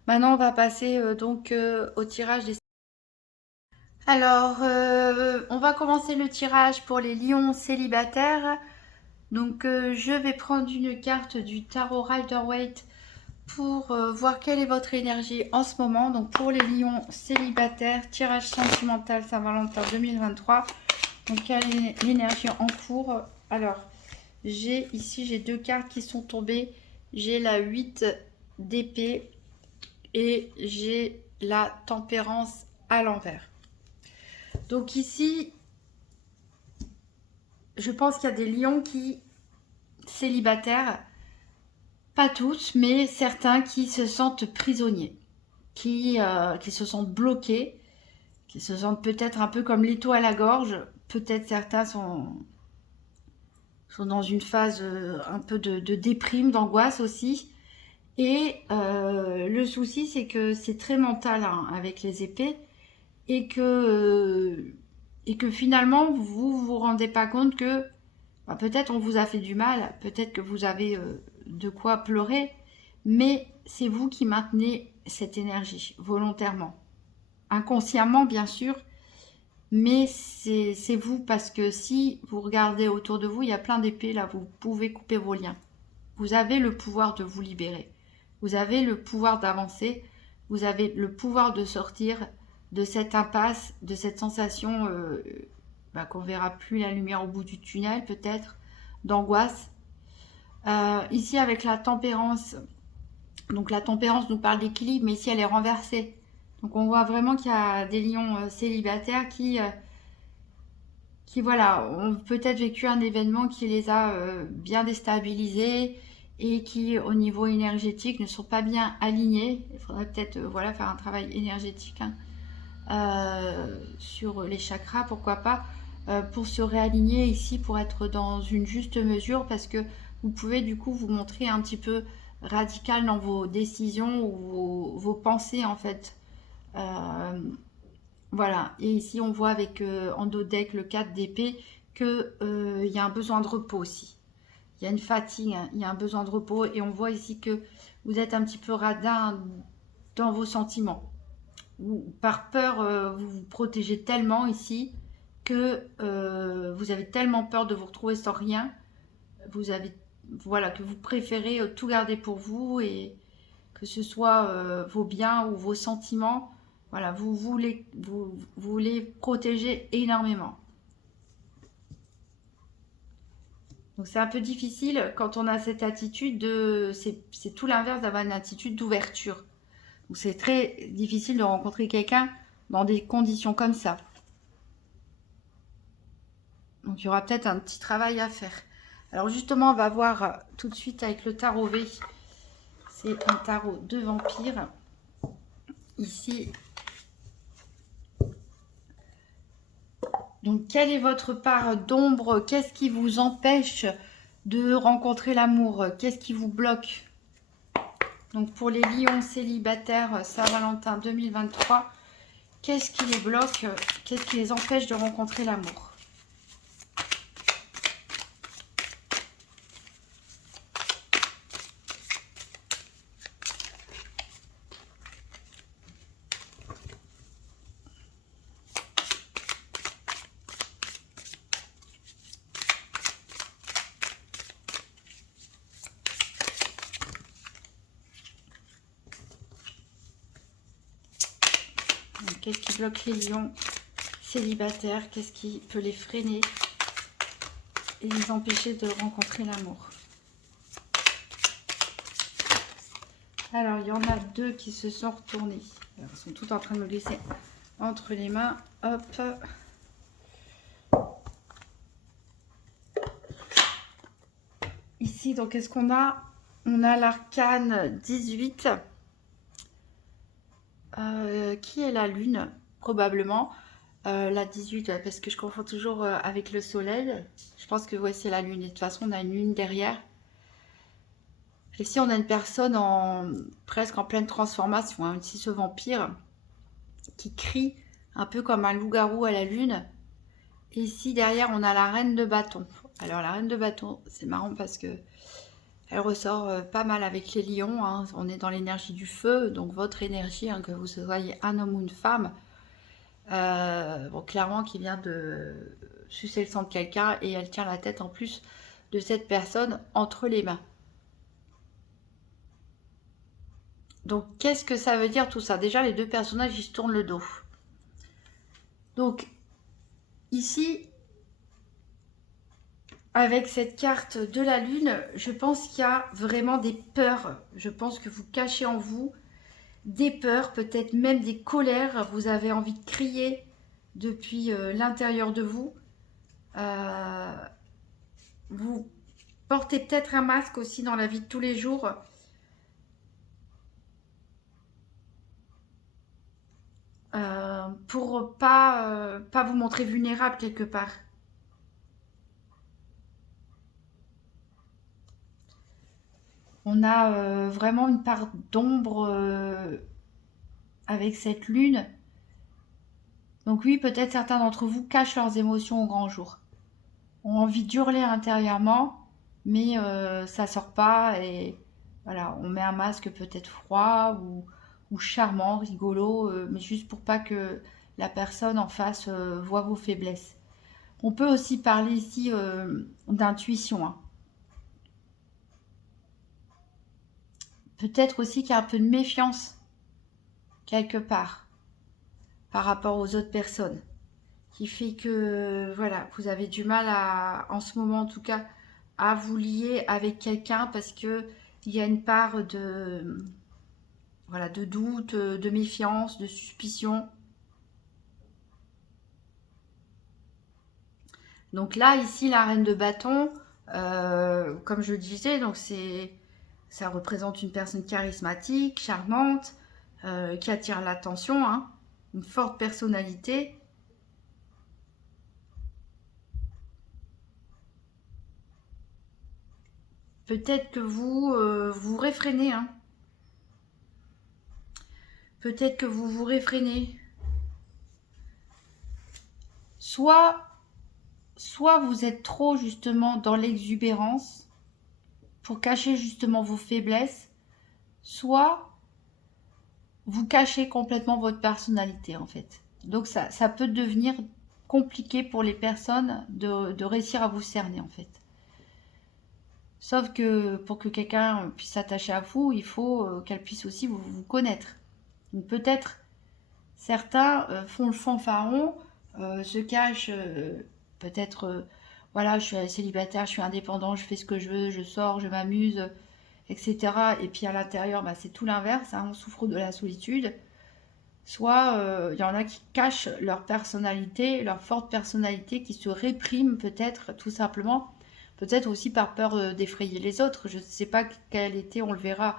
Maintenant, on va passer au tirage des... Alors, on va commencer le tirage pour les lions célibataires. Donc, je vais prendre une carte du tarot Rider-Waite pour voir quelle est votre énergie en ce moment. Donc, pour les lions célibataires, tirage sentimental Saint-Valentin 2023. Donc, quelle est l'énergie en cours? Alors, j'ai 2 cartes qui sont tombées. J'ai la 8 d'épée et j'ai la tempérance à l'envers. Donc ici, je pense qu'il y a des lions qui, célibataires, pas tous, mais certains qui se sentent prisonniers, qui se sentent bloqués, qui se sentent peut-être un peu comme l'étau à la gorge. Peut-être certains sont dans une phase un peu de déprime, d'angoisse aussi. Et le souci, c'est que c'est très mental hein, avec les épées et que finalement, vous vous rendez pas compte que bah, peut-être on vous a fait du mal, peut-être que vous avez de quoi pleurer, mais c'est vous qui maintenez cette énergie volontairement. Inconsciemment, bien sûr, mais c'est vous parce que si vous regardez autour de vous, il y a plein d'épées là, vous pouvez couper vos liens. Vous avez le pouvoir de vous libérer. Vous avez le pouvoir d'avancer. Vous avez le pouvoir de sortir de cette impasse, de cette sensation qu'on ne verra plus la lumière au bout du tunnel, peut-être, d'angoisse. Ici, avec la tempérance, donc la tempérance nous parle d'équilibre, mais ici, elle est renversée. Donc, on voit vraiment qu'il y a des lions célibataires qui voilà, ont peut-être vécu un événement qui les a bien déstabilisés et qui, au niveau énergétique, ne sont pas bien alignés. Il faudrait peut-être voilà, faire un travail énergétique hein, sur les chakras, pourquoi pas, pour se réaligner ici, pour être dans une juste mesure, parce que vous pouvez du coup vous montrer un petit peu radical dans vos décisions ou vos pensées en fait. Voilà, et ici on voit avec en dos deck le 4 d'épée qu'il y a un besoin de repos aussi. Il y a une fatigue, hein, il y a un besoin de repos et on voit ici que vous êtes un petit peu radin dans vos sentiments. Par peur, vous vous protégez tellement ici que vous avez tellement peur de vous retrouver sans rien. Vous avez, voilà, que vous préférez tout garder pour vous et que ce soit vos biens ou vos sentiments. Voilà, vous voulez protéger énormément. Donc c'est un peu difficile quand on a cette attitude c'est tout l'inverse d'avoir une attitude d'ouverture. Donc c'est très difficile de rencontrer quelqu'un dans des conditions comme ça. Donc il y aura peut-être un petit travail à faire. Alors justement, on va voir tout de suite avec le tarot V. C'est un tarot de vampire. Ici, donc, quelle est votre part d'ombre? Qu'est-ce qui vous empêche de rencontrer l'amour? Qu'est-ce qui vous bloque? Donc, pour les lions célibataires Saint-Valentin 2023, qu'est-ce qui les bloque? Qu'est-ce qui les empêche de rencontrer l'amour? Qu'est-ce qui bloque les lions célibataires? Qu'est-ce qui peut les freiner et les empêcher de rencontrer l'amour? Alors, il y en a deux qui se sont retournés. Alors, ils sont tous en train de me glisser entre les mains. Hop. Ici, donc, qu'est-ce qu'on a? On a l'arcane 18. Qui est la lune, probablement. La 18, parce que je confonds toujours avec le soleil. Je pense que ouais, c'est la lune. Et de toute façon, on a une lune derrière. Ici, on a une personne presque en pleine transformation. Hein. Ici, ce vampire qui crie un peu comme un loup-garou à la lune. Et ici, derrière, on a la reine de bâton. Alors la reine de bâton, c'est marrant parce que elle ressort pas mal avec les lions, hein. On est dans l'énergie du feu, donc votre énergie, hein, que vous soyez un homme ou une femme, bon, clairement qui vient de sucer le sang de quelqu'un et elle tient la tête en plus de cette personne entre les mains. Donc qu'est-ce que ça veut dire tout ça? Déjà les deux personnages ils se tournent le dos. Donc ici, avec cette carte de la lune, je pense qu'il y a vraiment des peurs. Je pense que vous cachez en vous des peurs, peut-être même des colères. Vous avez envie de crier depuis l'intérieur de vous. Vous portez peut-être un masque aussi dans la vie de tous les jours. Pour pas vous montrer vulnérable quelque part. On a vraiment une part d'ombre avec cette lune. Donc oui, peut-être certains d'entre vous cachent leurs émotions au grand jour. Ont envie d'hurler intérieurement, mais ça sort pas et voilà, on met un masque peut-être froid ou charmant, rigolo, mais juste pour pas que la personne en face voit vos faiblesses. On peut aussi parler ici d'intuition, hein. Peut-être aussi qu'il y a un peu de méfiance quelque part par rapport aux autres personnes, qui fait que voilà, vous avez du mal à, en ce moment en tout cas, à vous lier avec quelqu'un parce que il y a une part de voilà, de doute, de méfiance, de suspicion. Donc là, ici, la reine de bâton, comme je le disais, donc ça représente une personne charismatique, charmante, qui attire l'attention, hein, une forte personnalité. Peut-être que vous vous réfrénez, hein. Peut-être que vous vous réfrénez. Soit vous êtes trop justement dans l'exubérance pour cacher justement vos faiblesses, soit vous cachez complètement votre personnalité en fait. Donc ça peut devenir compliqué pour les personnes de réussir à vous cerner en fait. Sauf que pour que quelqu'un puisse s'attacher à vous, il faut qu'elle puisse aussi vous connaître. Donc peut-être certains font le fanfaron, se cachent, peut-être, voilà, je suis célibataire, je suis indépendant, je fais ce que je veux, je sors, je m'amuse, etc. Et puis à l'intérieur, bah, c'est tout l'inverse, hein, on souffre de la solitude. Soit il y en a qui cachent leur personnalité, leur forte personnalité, qui se répriment peut-être tout simplement, peut-être aussi par peur d'effrayer les autres. Je ne sais pas quel était, on le verra,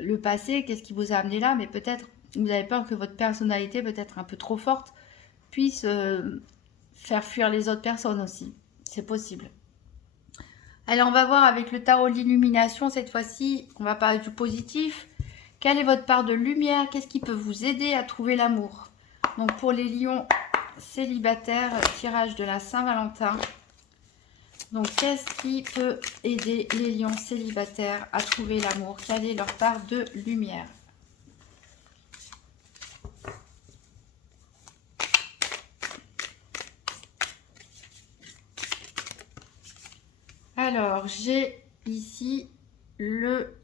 le passé, qu'est-ce qui vous a amené là, mais peut-être vous avez peur que votre personnalité, peut-être un peu trop forte, puisse faire fuir les autres personnes aussi. C'est possible. Alors on va voir avec le tarot de l'illumination, cette fois-ci, on va parler du positif. Quelle est votre part de lumière? Qu'est-ce qui peut vous aider à trouver l'amour? Donc pour les lions célibataires, tirage de la Saint-Valentin. Donc qu'est-ce qui peut aider les lions célibataires à trouver l'amour? Quelle est leur part de lumière? Alors j'ai ici le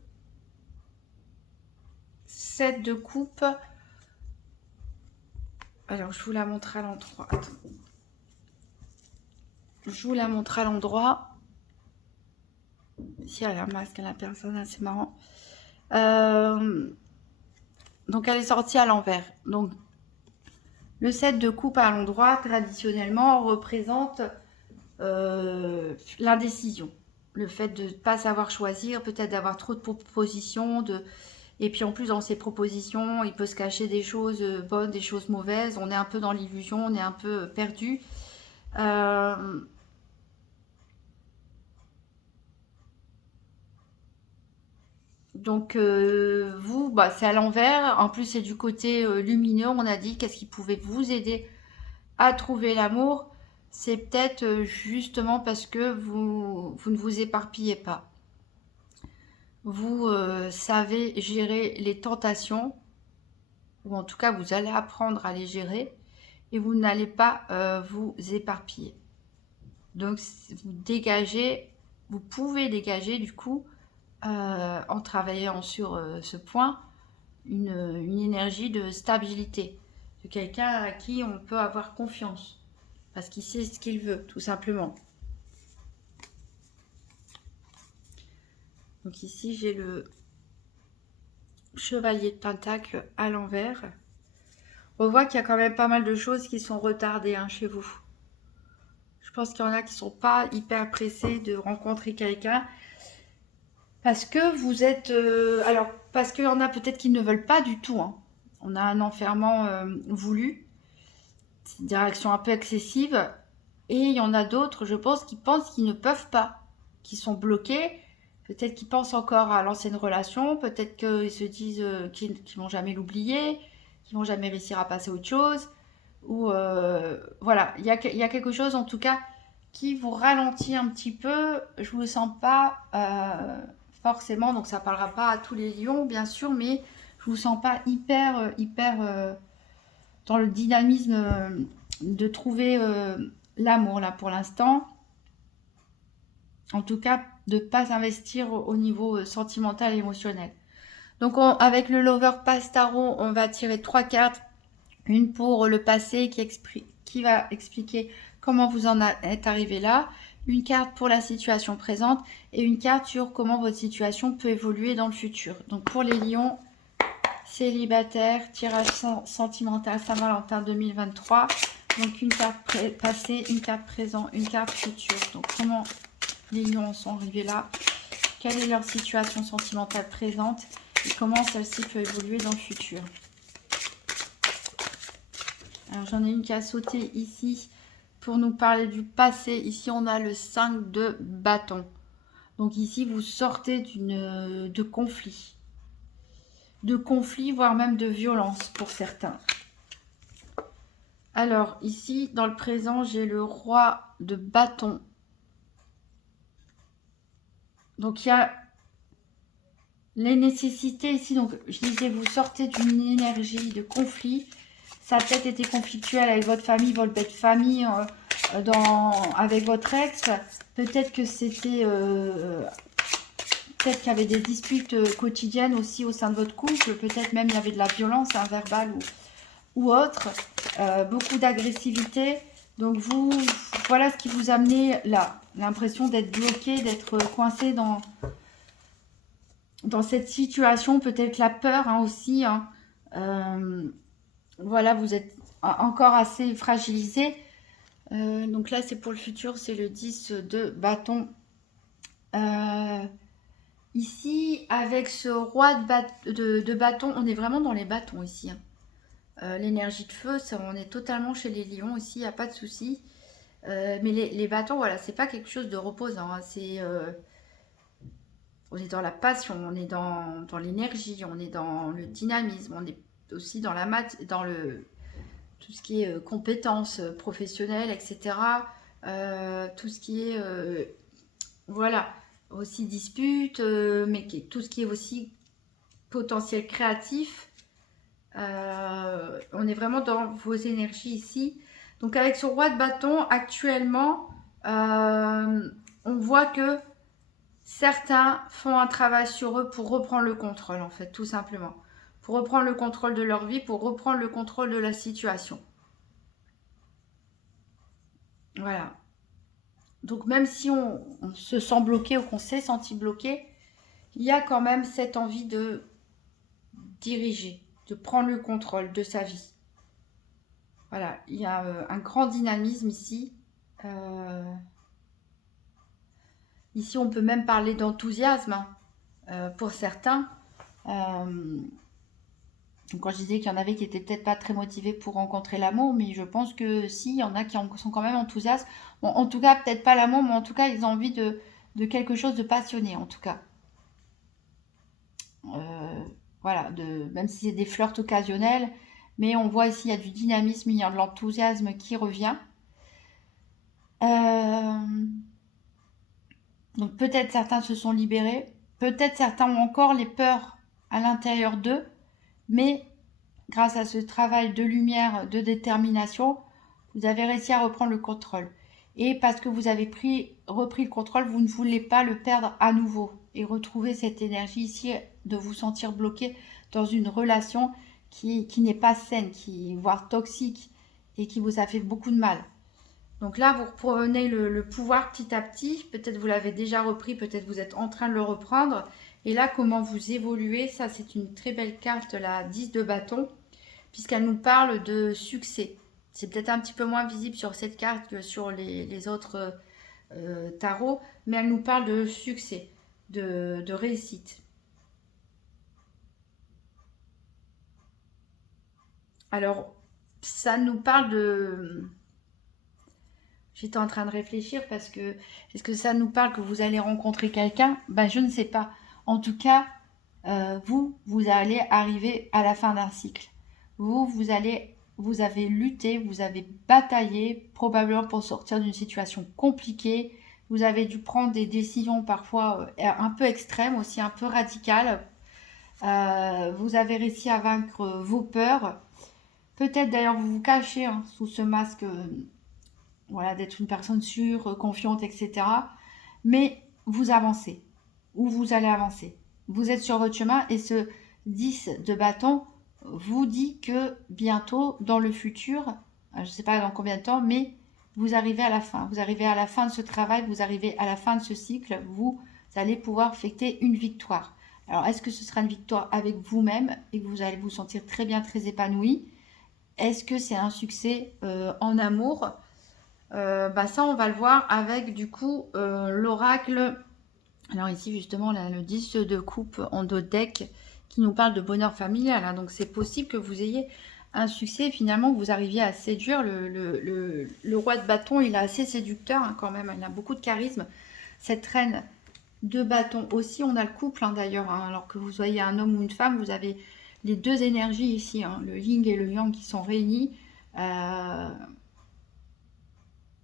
7 de coupe. Alors je vous la montre à l'endroit. Je vous la montre à l'endroit. Ici, elle a un masque à la personne, c'est marrant. Donc, elle est sortie à l'envers. Donc, le 7 de coupe à l'endroit, traditionnellement, représente l'indécision. Le fait de ne pas savoir choisir, peut-être d'avoir trop de propositions. Et puis, en plus, dans ces propositions, il peut se cacher des choses bonnes, des choses mauvaises. On est un peu dans l'illusion, on est un peu perdu. Donc vous, bah, c'est à l'envers. En plus, c'est du côté lumineux. On a dit qu'est-ce qui pouvait vous aider à trouver l'amour. c'est peut-être justement parce que vous ne vous éparpillez pas. Vous savez gérer les tentations, ou en tout cas vous allez apprendre à les gérer, et vous n'allez pas vous éparpiller. Donc vous dégagez, vous pouvez dégager du coup, en travaillant sur ce point, une énergie de stabilité, de quelqu'un à qui on peut avoir confiance, parce qu'il sait ce qu'il veut, tout simplement. Donc ici, j'ai le chevalier de pentacle à l'envers. On voit qu'il y a quand même pas mal de choses qui sont retardées chez vous. Je pense qu'il y en a qui ne sont pas hyper pressés de rencontrer quelqu'un. Parce que vous êtes... alors, parce qu'il y en a peut-être qui ne veulent pas du tout. On a un enfermement voulu. C'est une direction un peu excessive. Et il y en a d'autres, je pense, qui pensent qu'ils ne peuvent pas. Qui sont bloqués. Peut-être qu'ils pensent encore à l'ancienne relation. Peut-être qu'ils se disent qu'ils ne vont jamais l'oublier. Qu'ils ne vont jamais réussir à passer à autre chose. Ou voilà, il y a quelque chose en tout cas qui vous ralentit un petit peu. Je ne vous sens pas forcément, donc ça ne parlera pas à tous les lions bien sûr, mais je ne vous sens pas hyper dans le dynamisme de trouver l'amour là pour l'instant. En tout cas, de ne pas investir au niveau sentimental et émotionnel. Donc avec le Lover Pass Tarot, on va tirer 3 cartes. Une pour le passé qui va expliquer comment vous en êtes arrivé là. Une carte pour la situation présente et une carte sur comment votre situation peut évoluer dans le futur. Donc pour les lions, célibataire, tirage sentimental Saint-Valentin 2023. Donc une carte passée, une carte présent, une carte future. Donc comment les lions en sont arrivés là? Quelle est leur situation sentimentale présente et comment celle-ci peut évoluer dans le futur? Alors j'en ai une qui a sauté ici pour nous parler du passé. Ici on a le 5 de bâton. Donc ici vous sortez de conflit. De conflit, voire même de violence pour certains. Alors ici dans le présent j'ai le roi de bâton. Donc il y a les nécessités ici. Donc je disais vous sortez d'une énergie de conflit. Ça a peut-être été conflictuel avec votre famille, votre belle famille, avec votre ex. Peut-être que c'était... peut-être qu'il y avait des disputes quotidiennes aussi au sein de votre couple. Peut-être même il y avait de la violence verbale ou autre. Beaucoup d'agressivité. Donc vous, voilà ce qui vous amenait là. L'impression d'être bloqué, d'être coincé dans cette situation. Peut-être la peur aussi. Voilà, vous êtes encore assez fragilisé. Donc là, c'est pour le futur, c'est le 10 de bâton. Ici, avec ce roi de bâton, on est vraiment dans les bâtons ici. L'énergie de feu, on est totalement chez les lions ici, il n'y a pas de souci. Mais les bâtons, voilà, c'est pas quelque chose de reposant. On est dans la passion, on est dans l'énergie, on est dans le dynamisme, on est aussi dans tout ce qui est compétences professionnelles, etc. Tout ce qui est, voilà, aussi dispute, mais tout ce qui est aussi potentiel créatif. On est vraiment dans vos énergies ici. Donc avec ce roi de bâton, actuellement, on voit que certains font un travail sur eux pour reprendre le contrôle, en fait, tout simplement. Pour reprendre le contrôle de leur vie, pour reprendre le contrôle de la situation. Voilà. Donc même si on se sent bloqué ou qu'on s'est senti bloqué, il y a quand même cette envie de diriger, de prendre le contrôle de sa vie. Voilà, il y a un grand dynamisme ici. Ici, on peut même parler d'enthousiasme pour certains. Quand je disais qu'il y en avait qui n'étaient peut-être pas très motivés pour rencontrer l'amour, mais je pense que si, il y en a qui sont quand même enthousiastes. Bon, en tout cas, peut-être pas l'amour, mais en tout cas, ils ont envie de quelque chose de passionné, en tout cas. Voilà, même si c'est des flirts occasionnels, mais on voit ici, il y a du dynamisme, il y a de l'enthousiasme qui revient. Donc peut-être certains se sont libérés, peut-être certains ont encore les peurs à l'intérieur d'eux, mais grâce à ce travail de lumière, de détermination, vous avez réussi à reprendre le contrôle. Et parce que vous avez repris le contrôle, vous ne voulez pas le perdre à nouveau et retrouver cette énergie ici de vous sentir bloqué dans une relation qui n'est pas saine, voire toxique et qui vous a fait beaucoup de mal. Donc là, vous reprenez le pouvoir petit à petit. Peut-être vous l'avez déjà repris, peut-être vous êtes en train de le reprendre. Et là, comment vous évoluez, ça c'est une très belle carte, la 10 de bâton, puisqu'elle nous parle de succès. C'est peut-être un petit peu moins visible sur cette carte que sur les autres tarots, mais elle nous parle de succès, de réussite. Alors, ça nous parle de... J'étais en train de réfléchir parce que est-ce que ça nous parle que vous allez rencontrer quelqu'un? Ben, je ne sais pas. En tout cas, vous allez arriver à la fin d'un cycle. Vous avez lutté, vous avez bataillé probablement pour sortir d'une situation compliquée. Vous avez dû prendre des décisions parfois un peu extrêmes, aussi un peu radicales. Vous avez réussi à vaincre vos peurs. Peut-être d'ailleurs vous vous cachez sous ce masque voilà, d'être une personne sûre, confiante, etc. Mais vous avancez, ou vous allez avancer. Vous êtes sur votre chemin et ce 10 de bâton vous dit que bientôt, dans le futur, je ne sais pas dans combien de temps, mais vous arrivez à la fin. Vous arrivez à la fin de ce travail, vous arrivez à la fin de ce cycle, vous allez pouvoir fêter une victoire. Alors, est-ce que ce sera une victoire avec vous-même et que vous allez vous sentir très bien, très épanoui? Est-ce que c'est un succès en amour? Ça, on va le voir avec du coup l'oracle. Alors ici, justement, là, le 10 de coupe en dos de deck qui nous parle de bonheur familial. Hein. Donc, c'est possible que vous ayez un succès. Finalement, vous arriviez à séduire le roi de bâton. Il est assez séducteur quand même. Il a beaucoup de charisme. Cette reine de bâton aussi, on a le couple d'ailleurs. Alors que vous soyez un homme ou une femme, vous avez les deux énergies ici, le yin et le yang qui sont réunis.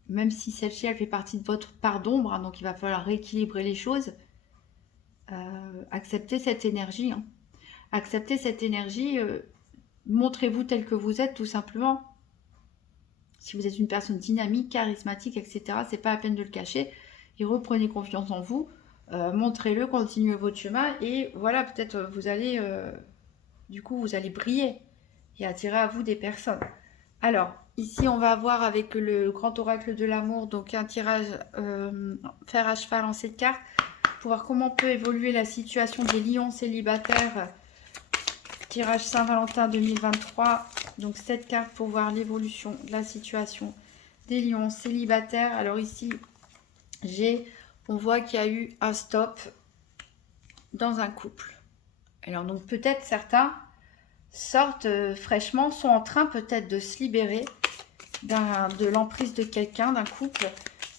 Même si celle-ci, elle fait partie de votre part d'ombre, donc il va falloir rééquilibrer les choses. Acceptez cette énergie. Acceptez cette énergie. Montrez-vous tel que vous êtes, tout simplement. Si vous êtes une personne dynamique, charismatique, etc., c'est pas la peine de le cacher. Et reprenez confiance en vous. Montrez-le, continuez votre chemin. Et voilà, peut-être vous allez... du coup, vous allez briller et attirer à vous des personnes. Alors, ici, on va voir avec le grand oracle de l'amour, donc un tirage fer à cheval en cette carte, pour voir comment peut évoluer la situation des lions célibataires. Tirage Saint-Valentin 2023, donc cette carte pour voir l'évolution de la situation des lions célibataires. Alors ici, on voit qu'il y a eu un stop dans un couple. Alors donc peut-être certains sortent fraîchement, sont en train peut-être de se libérer de l'emprise de quelqu'un, d'un couple.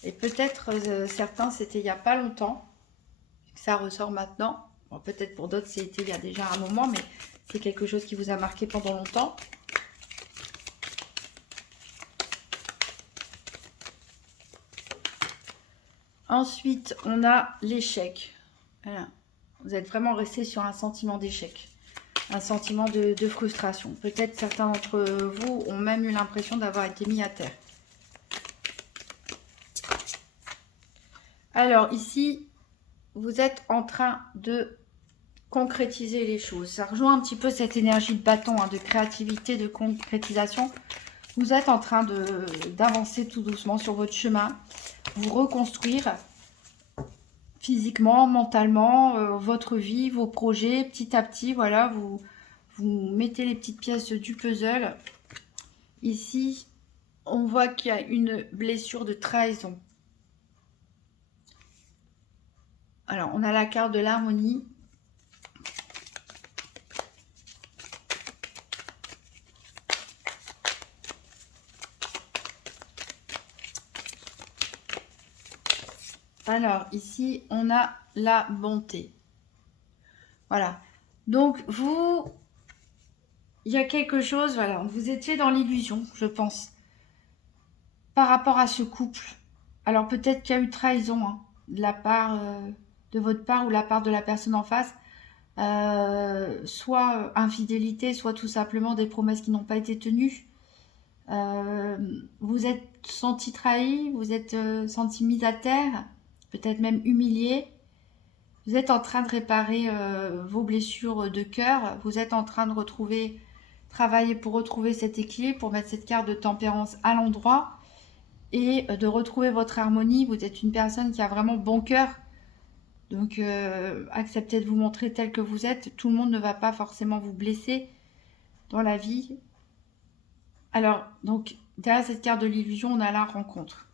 Et peut-être certains, c'était il n'y a pas longtemps. Ça ressort maintenant. Bon, peut-être pour d'autres, c'était il y a déjà un moment, mais c'est quelque chose qui vous a marqué pendant longtemps. Ensuite, on a l'échec. Voilà. Vous êtes vraiment resté sur un sentiment d'échec. Un sentiment de frustration. Peut-être certains d'entre vous ont même eu l'impression d'avoir été mis à terre. Alors ici, vous êtes en train de concrétiser les choses. Ça rejoint un petit peu cette énergie de bâton, de créativité, de concrétisation. Vous êtes en train d'avancer tout doucement sur votre chemin, vous reconstruire physiquement, mentalement, votre vie, vos projets, petit à petit, voilà, vous mettez les petites pièces du puzzle. Ici, on voit qu'il y a une blessure de trahison. Alors, on a la carte de l'harmonie. Alors, ici, on a la bonté. Voilà. Donc, il y a quelque chose, voilà, vous étiez dans l'illusion, je pense, par rapport à ce couple. Alors peut-être qu'il y a eu trahison, hein, de la part de votre part ou la part de la personne en face. Soit infidélité, soit tout simplement des promesses qui n'ont pas été tenues. Vous êtes senti trahi, vous êtes senti mis à terre, peut-être même humilié. Vous êtes en train de réparer vos blessures de cœur. Vous êtes en train de travailler pour retrouver cet équilibre, pour mettre cette carte de tempérance à l'endroit et de retrouver votre harmonie. Vous êtes une personne qui a vraiment bon cœur. Donc acceptez de vous montrer tel que vous êtes. Tout le monde ne va pas forcément vous blesser dans la vie. Alors, donc, derrière cette carte de l'illusion, on a la rencontre.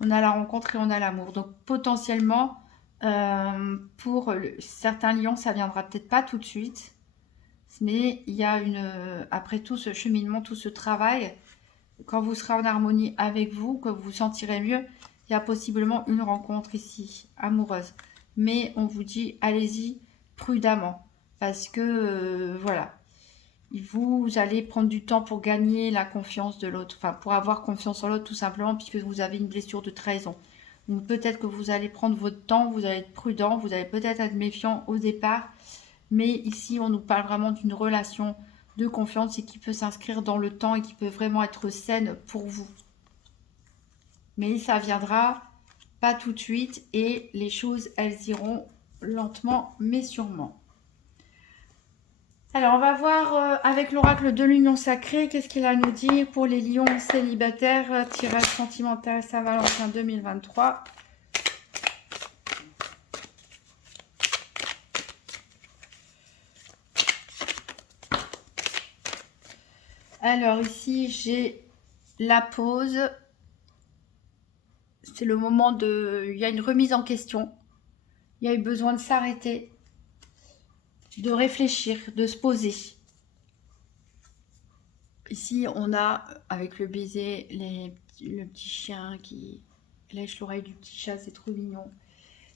On a la rencontre et on a l'amour. Donc, potentiellement, pour certains lions, ça viendra peut-être pas tout de suite. Mais il y a après tout ce cheminement, tout ce travail, quand vous serez en harmonie avec vous, que vous vous sentirez mieux, il y a possiblement une rencontre ici, amoureuse. Mais on vous dit, allez-y prudemment. Parce que, voilà, vous allez prendre du temps pour gagner la confiance de l'autre. Enfin, pour avoir confiance en l'autre, tout simplement, puisque vous avez une blessure de trahison. Donc, peut-être que vous allez prendre votre temps, vous allez être prudent, vous allez peut-être être méfiant au départ. Mais ici, on nous parle vraiment d'une relation de confiance et qui peut s'inscrire dans le temps et qui peut vraiment être saine pour vous. Mais ça viendra pas tout de suite et les choses, elles iront lentement mais sûrement. Alors, on va voir avec l'oracle de l'union sacrée, qu'est-ce qu'il a à nous dire pour les lions célibataires, tirage sentimental Saint-Valentin 2023. Alors ici, j'ai la pause. C'est le moment de... Il y a une remise en question. Il y a eu besoin de s'arrêter, de réfléchir, de se poser. Ici, on a, avec le baiser, le petit chien qui lèche l'oreille du petit chat, c'est trop mignon.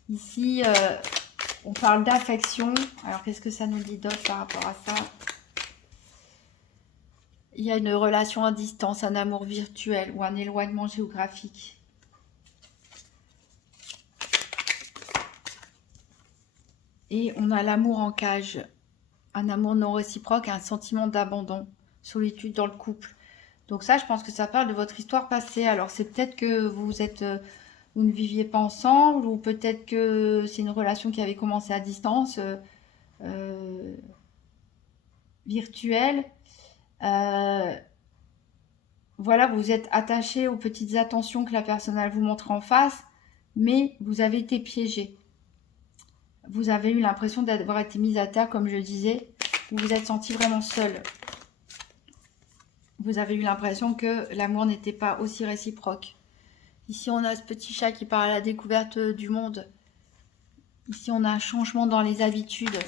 Ici, on parle d'affection. Alors, qu'est-ce que ça nous dit d'autre par rapport à ça? Il y a une relation à distance, un amour virtuel ou un éloignement géographique. Et on a l'amour en cage, un amour non réciproque, un sentiment d'abandon, solitude dans le couple. Donc ça, je pense que ça parle de votre histoire passée. Alors c'est peut-être que vous ne viviez pas ensemble, ou peut-être que c'est une relation qui avait commencé à distance, virtuelle. Voilà, vous êtes attaché aux petites attentions que la personne elle vous montre en face, mais vous avez été piégé. Vous avez eu l'impression d'avoir été mise à terre, comme je disais. Vous vous êtes senti vraiment seul. Vous avez eu l'impression que l'amour n'était pas aussi réciproque. Ici, on a ce petit chat qui part à la découverte du monde. Ici, on a un changement dans les habitudes.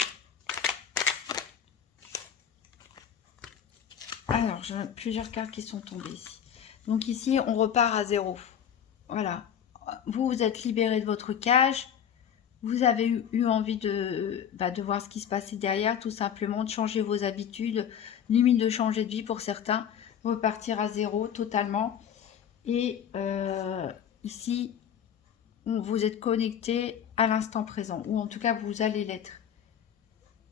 Alors, j'ai plusieurs cartes qui sont tombées ici. Donc ici, on repart à zéro. Voilà. Vous êtes libéré de votre cage. Vous avez eu envie de voir ce qui se passait derrière, tout simplement, de changer vos habitudes, limite de changer de vie pour certains, repartir à zéro totalement. Et ici, vous êtes connecté à l'instant présent, ou en tout cas, vous allez l'être.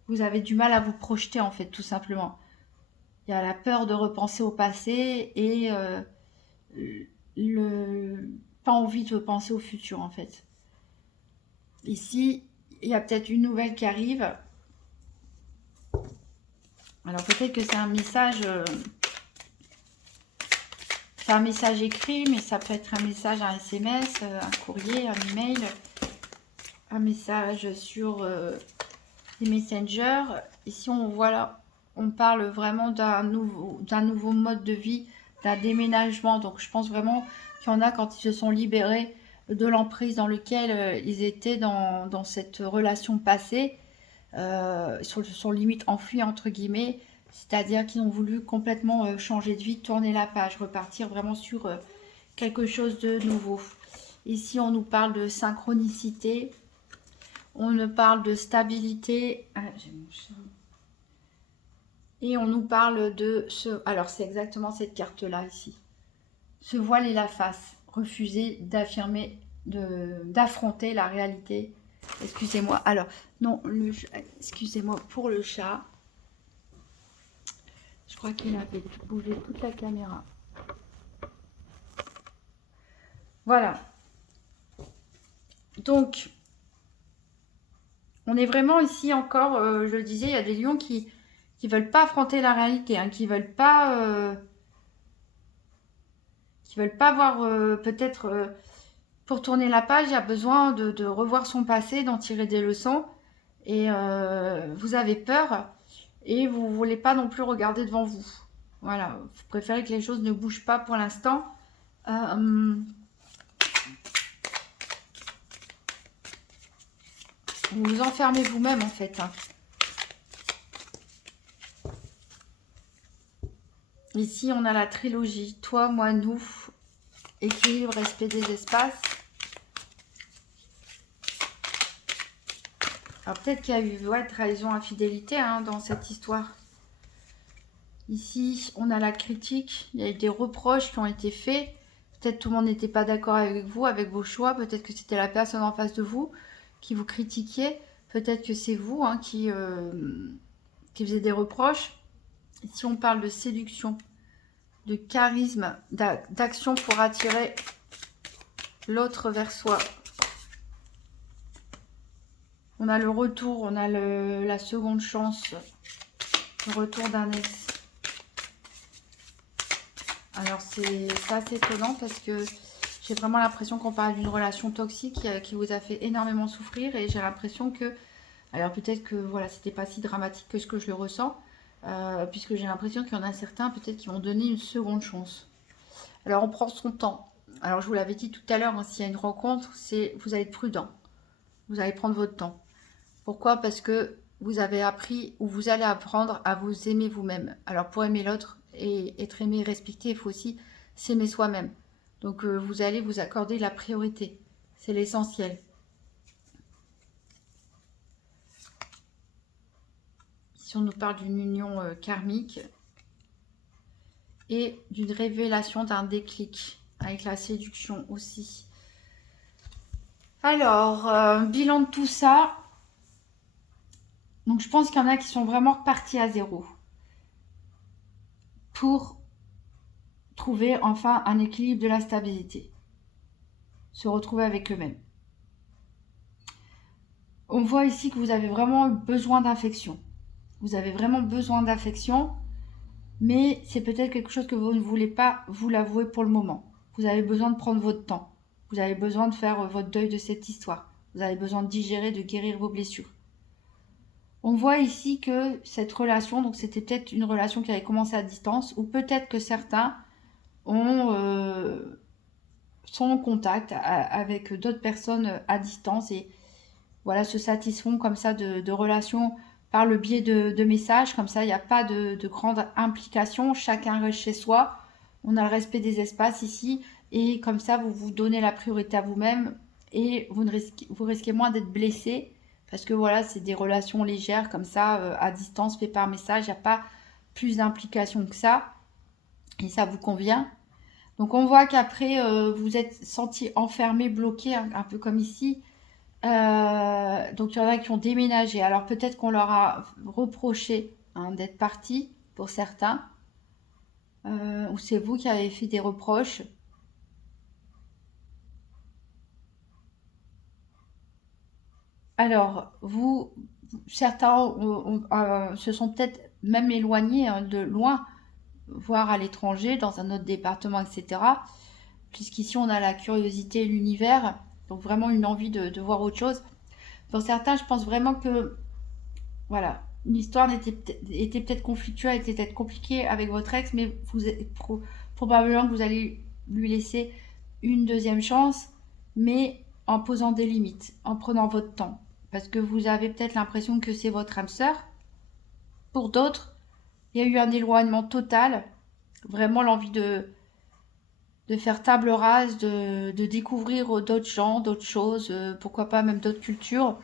Vous avez du mal à vous projeter, en fait, tout simplement. Il y a la peur de repenser au passé et pas envie de penser au futur, en fait. Ici, il y a peut-être une nouvelle qui arrive. Alors peut-être que c'est un message écrit, mais ça peut être un message, un SMS, un courrier, un email, un message sur les messengers. Ici, on parle vraiment d'un nouveau mode de vie, d'un déménagement. Donc je pense vraiment qu'il y en a quand ils se sont libérés de l'emprise dans laquelle ils étaient dans cette relation passée, sont limite enfuis entre guillemets, c'est-à-dire qu'ils ont voulu complètement changer de vie, tourner la page, repartir vraiment sur quelque chose de nouveau. Ici, on nous parle de synchronicité, on nous parle de stabilité. Ah, j'ai mon chat. Et on nous parle de ce... Alors, c'est exactement cette carte-là ici. Se voiler la face. refuser d'affirmer, d'affronter la réalité. Excusez-moi. Alors, non, excusez-moi pour le chat. Je crois qu'il a fait bouger toute la caméra. Voilà. Donc, on est vraiment ici encore, je le disais, il y a des lions qui veulent pas affronter la réalité, hein, qui veulent pas voir peut-être pour tourner la page, il y a besoin de revoir son passé, d'en tirer des leçons. Et vous avez peur et vous ne voulez pas non plus regarder devant vous. Voilà, vous préférez que les choses ne bougent pas pour l'instant. Vous vous enfermez vous-même en fait. Hein. Ici, on a la trilogie. Toi, moi, nous. Équilibre, respect des espaces. Alors peut-être qu'il y a eu trahison, infidélité hein, dans cette histoire. Ici, on a la critique. Il y a eu des reproches qui ont été faits. Peut-être tout le monde n'était pas d'accord avec vous, avec vos choix. Peut-être que c'était la personne en face de vous qui vous critiquiait. Peut-être que c'est vous hein, qui faisait des reproches. Ici, on parle de séduction, de charisme, d'action pour attirer l'autre vers soi. On a le retour, on a la seconde chance, le retour d'un ex. Alors c'est assez étonnant parce que j'ai vraiment l'impression qu'on parle d'une relation toxique qui vous a fait énormément souffrir et j'ai l'impression que, alors peut-être que voilà, c'était pas si dramatique que ce que je le ressens, puisque j'ai l'impression qu'il y en a certains peut-être qui vont donner une seconde chance. Alors on prend son temps. Alors je vous l'avais dit tout à l'heure, hein, s'il y a une rencontre, vous allez être prudent, vous allez prendre votre temps. Pourquoi? Parce que vous avez appris ou vous allez apprendre à vous aimer vous-même. Alors pour aimer l'autre et être aimé et respecté, il faut aussi s'aimer soi-même. Donc vous allez vous accorder la priorité. C'est l'essentiel. Si on nous parle d'une union karmique et d'une révélation d'un déclic avec la séduction aussi. Alors, bilan de tout ça. Donc je pense qu'il y en a qui sont vraiment repartis à zéro pour trouver enfin un équilibre de la stabilité, se retrouver avec eux-mêmes. On voit ici que vous avez vraiment besoin d'affection. Vous avez vraiment besoin d'affection, mais c'est peut-être quelque chose que vous ne voulez pas vous l'avouer pour le moment. Vous avez besoin de prendre votre temps. Vous avez besoin de faire votre deuil de cette histoire. Vous avez besoin de digérer, de guérir vos blessures. On voit ici que cette relation, donc c'était peut-être une relation qui avait commencé à distance, ou peut-être que certains sont en contact avec d'autres personnes à distance et voilà, se satisfont comme ça de relations par le biais de messages. Comme ça, il n'y a pas de grande implication. Chacun reste chez soi. On a le respect des espaces ici. Et comme ça, vous vous donnez la priorité à vous-même et vous risquez moins d'être blessé. Parce que voilà, c'est des relations légères comme ça, à distance, fait par message. Il n'y a pas plus d'implication que ça. Et ça vous convient. Donc on voit qu'après, vous êtes senti enfermé, bloqué, un peu comme ici. Donc il y en a qui ont déménagé. Alors peut-être qu'on leur a reproché hein, d'être partis pour certains. Ou c'est vous qui avez fait des reproches. Alors, certains se sont peut-être même éloignés hein, de loin, voire à l'étranger, dans un autre département, etc. Puisqu'ici, on a la curiosité et l'univers, donc vraiment une envie de voir autre chose. Pour certains, je pense vraiment que, voilà, l'histoire était peut-être conflictuelle, était peut-être compliquée avec votre ex, mais probablement que vous allez lui laisser une deuxième chance, mais en posant des limites, en prenant votre temps. Parce que vous avez peut-être l'impression que c'est votre âme sœur. Pour d'autres, il y a eu un éloignement total, vraiment l'envie de faire table rase, de découvrir d'autres gens, d'autres choses, pourquoi pas même d'autres cultures.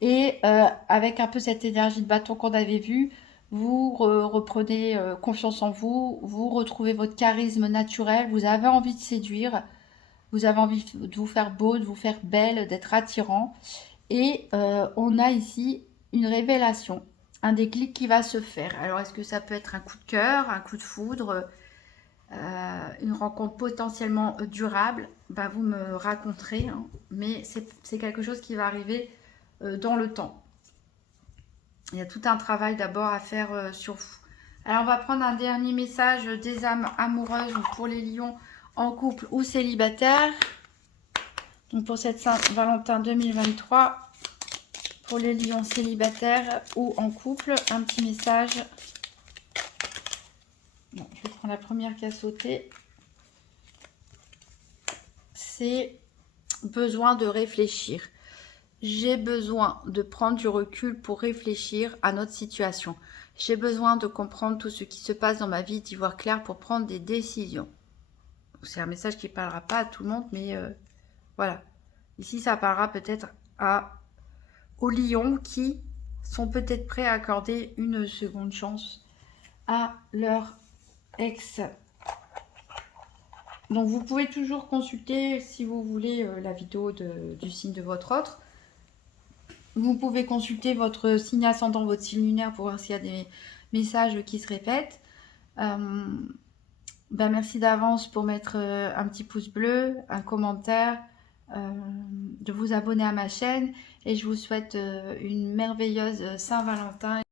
Et avec un peu cette énergie de bâton qu'on avait vue, vous reprenez confiance en vous, vous retrouvez votre charisme naturel, vous avez envie de séduire, vous avez envie de vous faire beau, de vous faire belle, d'être attirant. Et on a ici une révélation, un déclic qui va se faire. Alors, est-ce que ça peut être un coup de cœur, un coup de foudre, une rencontre potentiellement durable? Ben, vous me raconterez, hein, mais c'est quelque chose qui va arriver dans le temps. Il y a tout un travail d'abord à faire sur vous. Alors, on va prendre un dernier message des âmes amoureuses pour les lions en couple ou célibataires. Donc, pour cette Saint-Valentin 2023, pour les lions célibataires ou en couple, un petit message. Bon, je vais prendre la première qui a sauté. C'est besoin de réfléchir. J'ai besoin de prendre du recul pour réfléchir à notre situation. J'ai besoin de comprendre tout ce qui se passe dans ma vie, d'y voir clair pour prendre des décisions. C'est un message qui ne parlera pas à tout le monde, mais voilà. Ici, ça parlera peut-être aux lions qui sont peut-être prêts à accorder une seconde chance à leur ex. Donc, vous pouvez toujours consulter, si vous voulez, la vidéo du signe de votre autre. Vous pouvez consulter votre signe ascendant, votre signe lunaire pour voir s'il y a des messages qui se répètent. Merci d'avance pour mettre un petit pouce bleu, un commentaire, de vous abonner à ma chaîne. Et je vous souhaite une merveilleuse Saint-Valentin.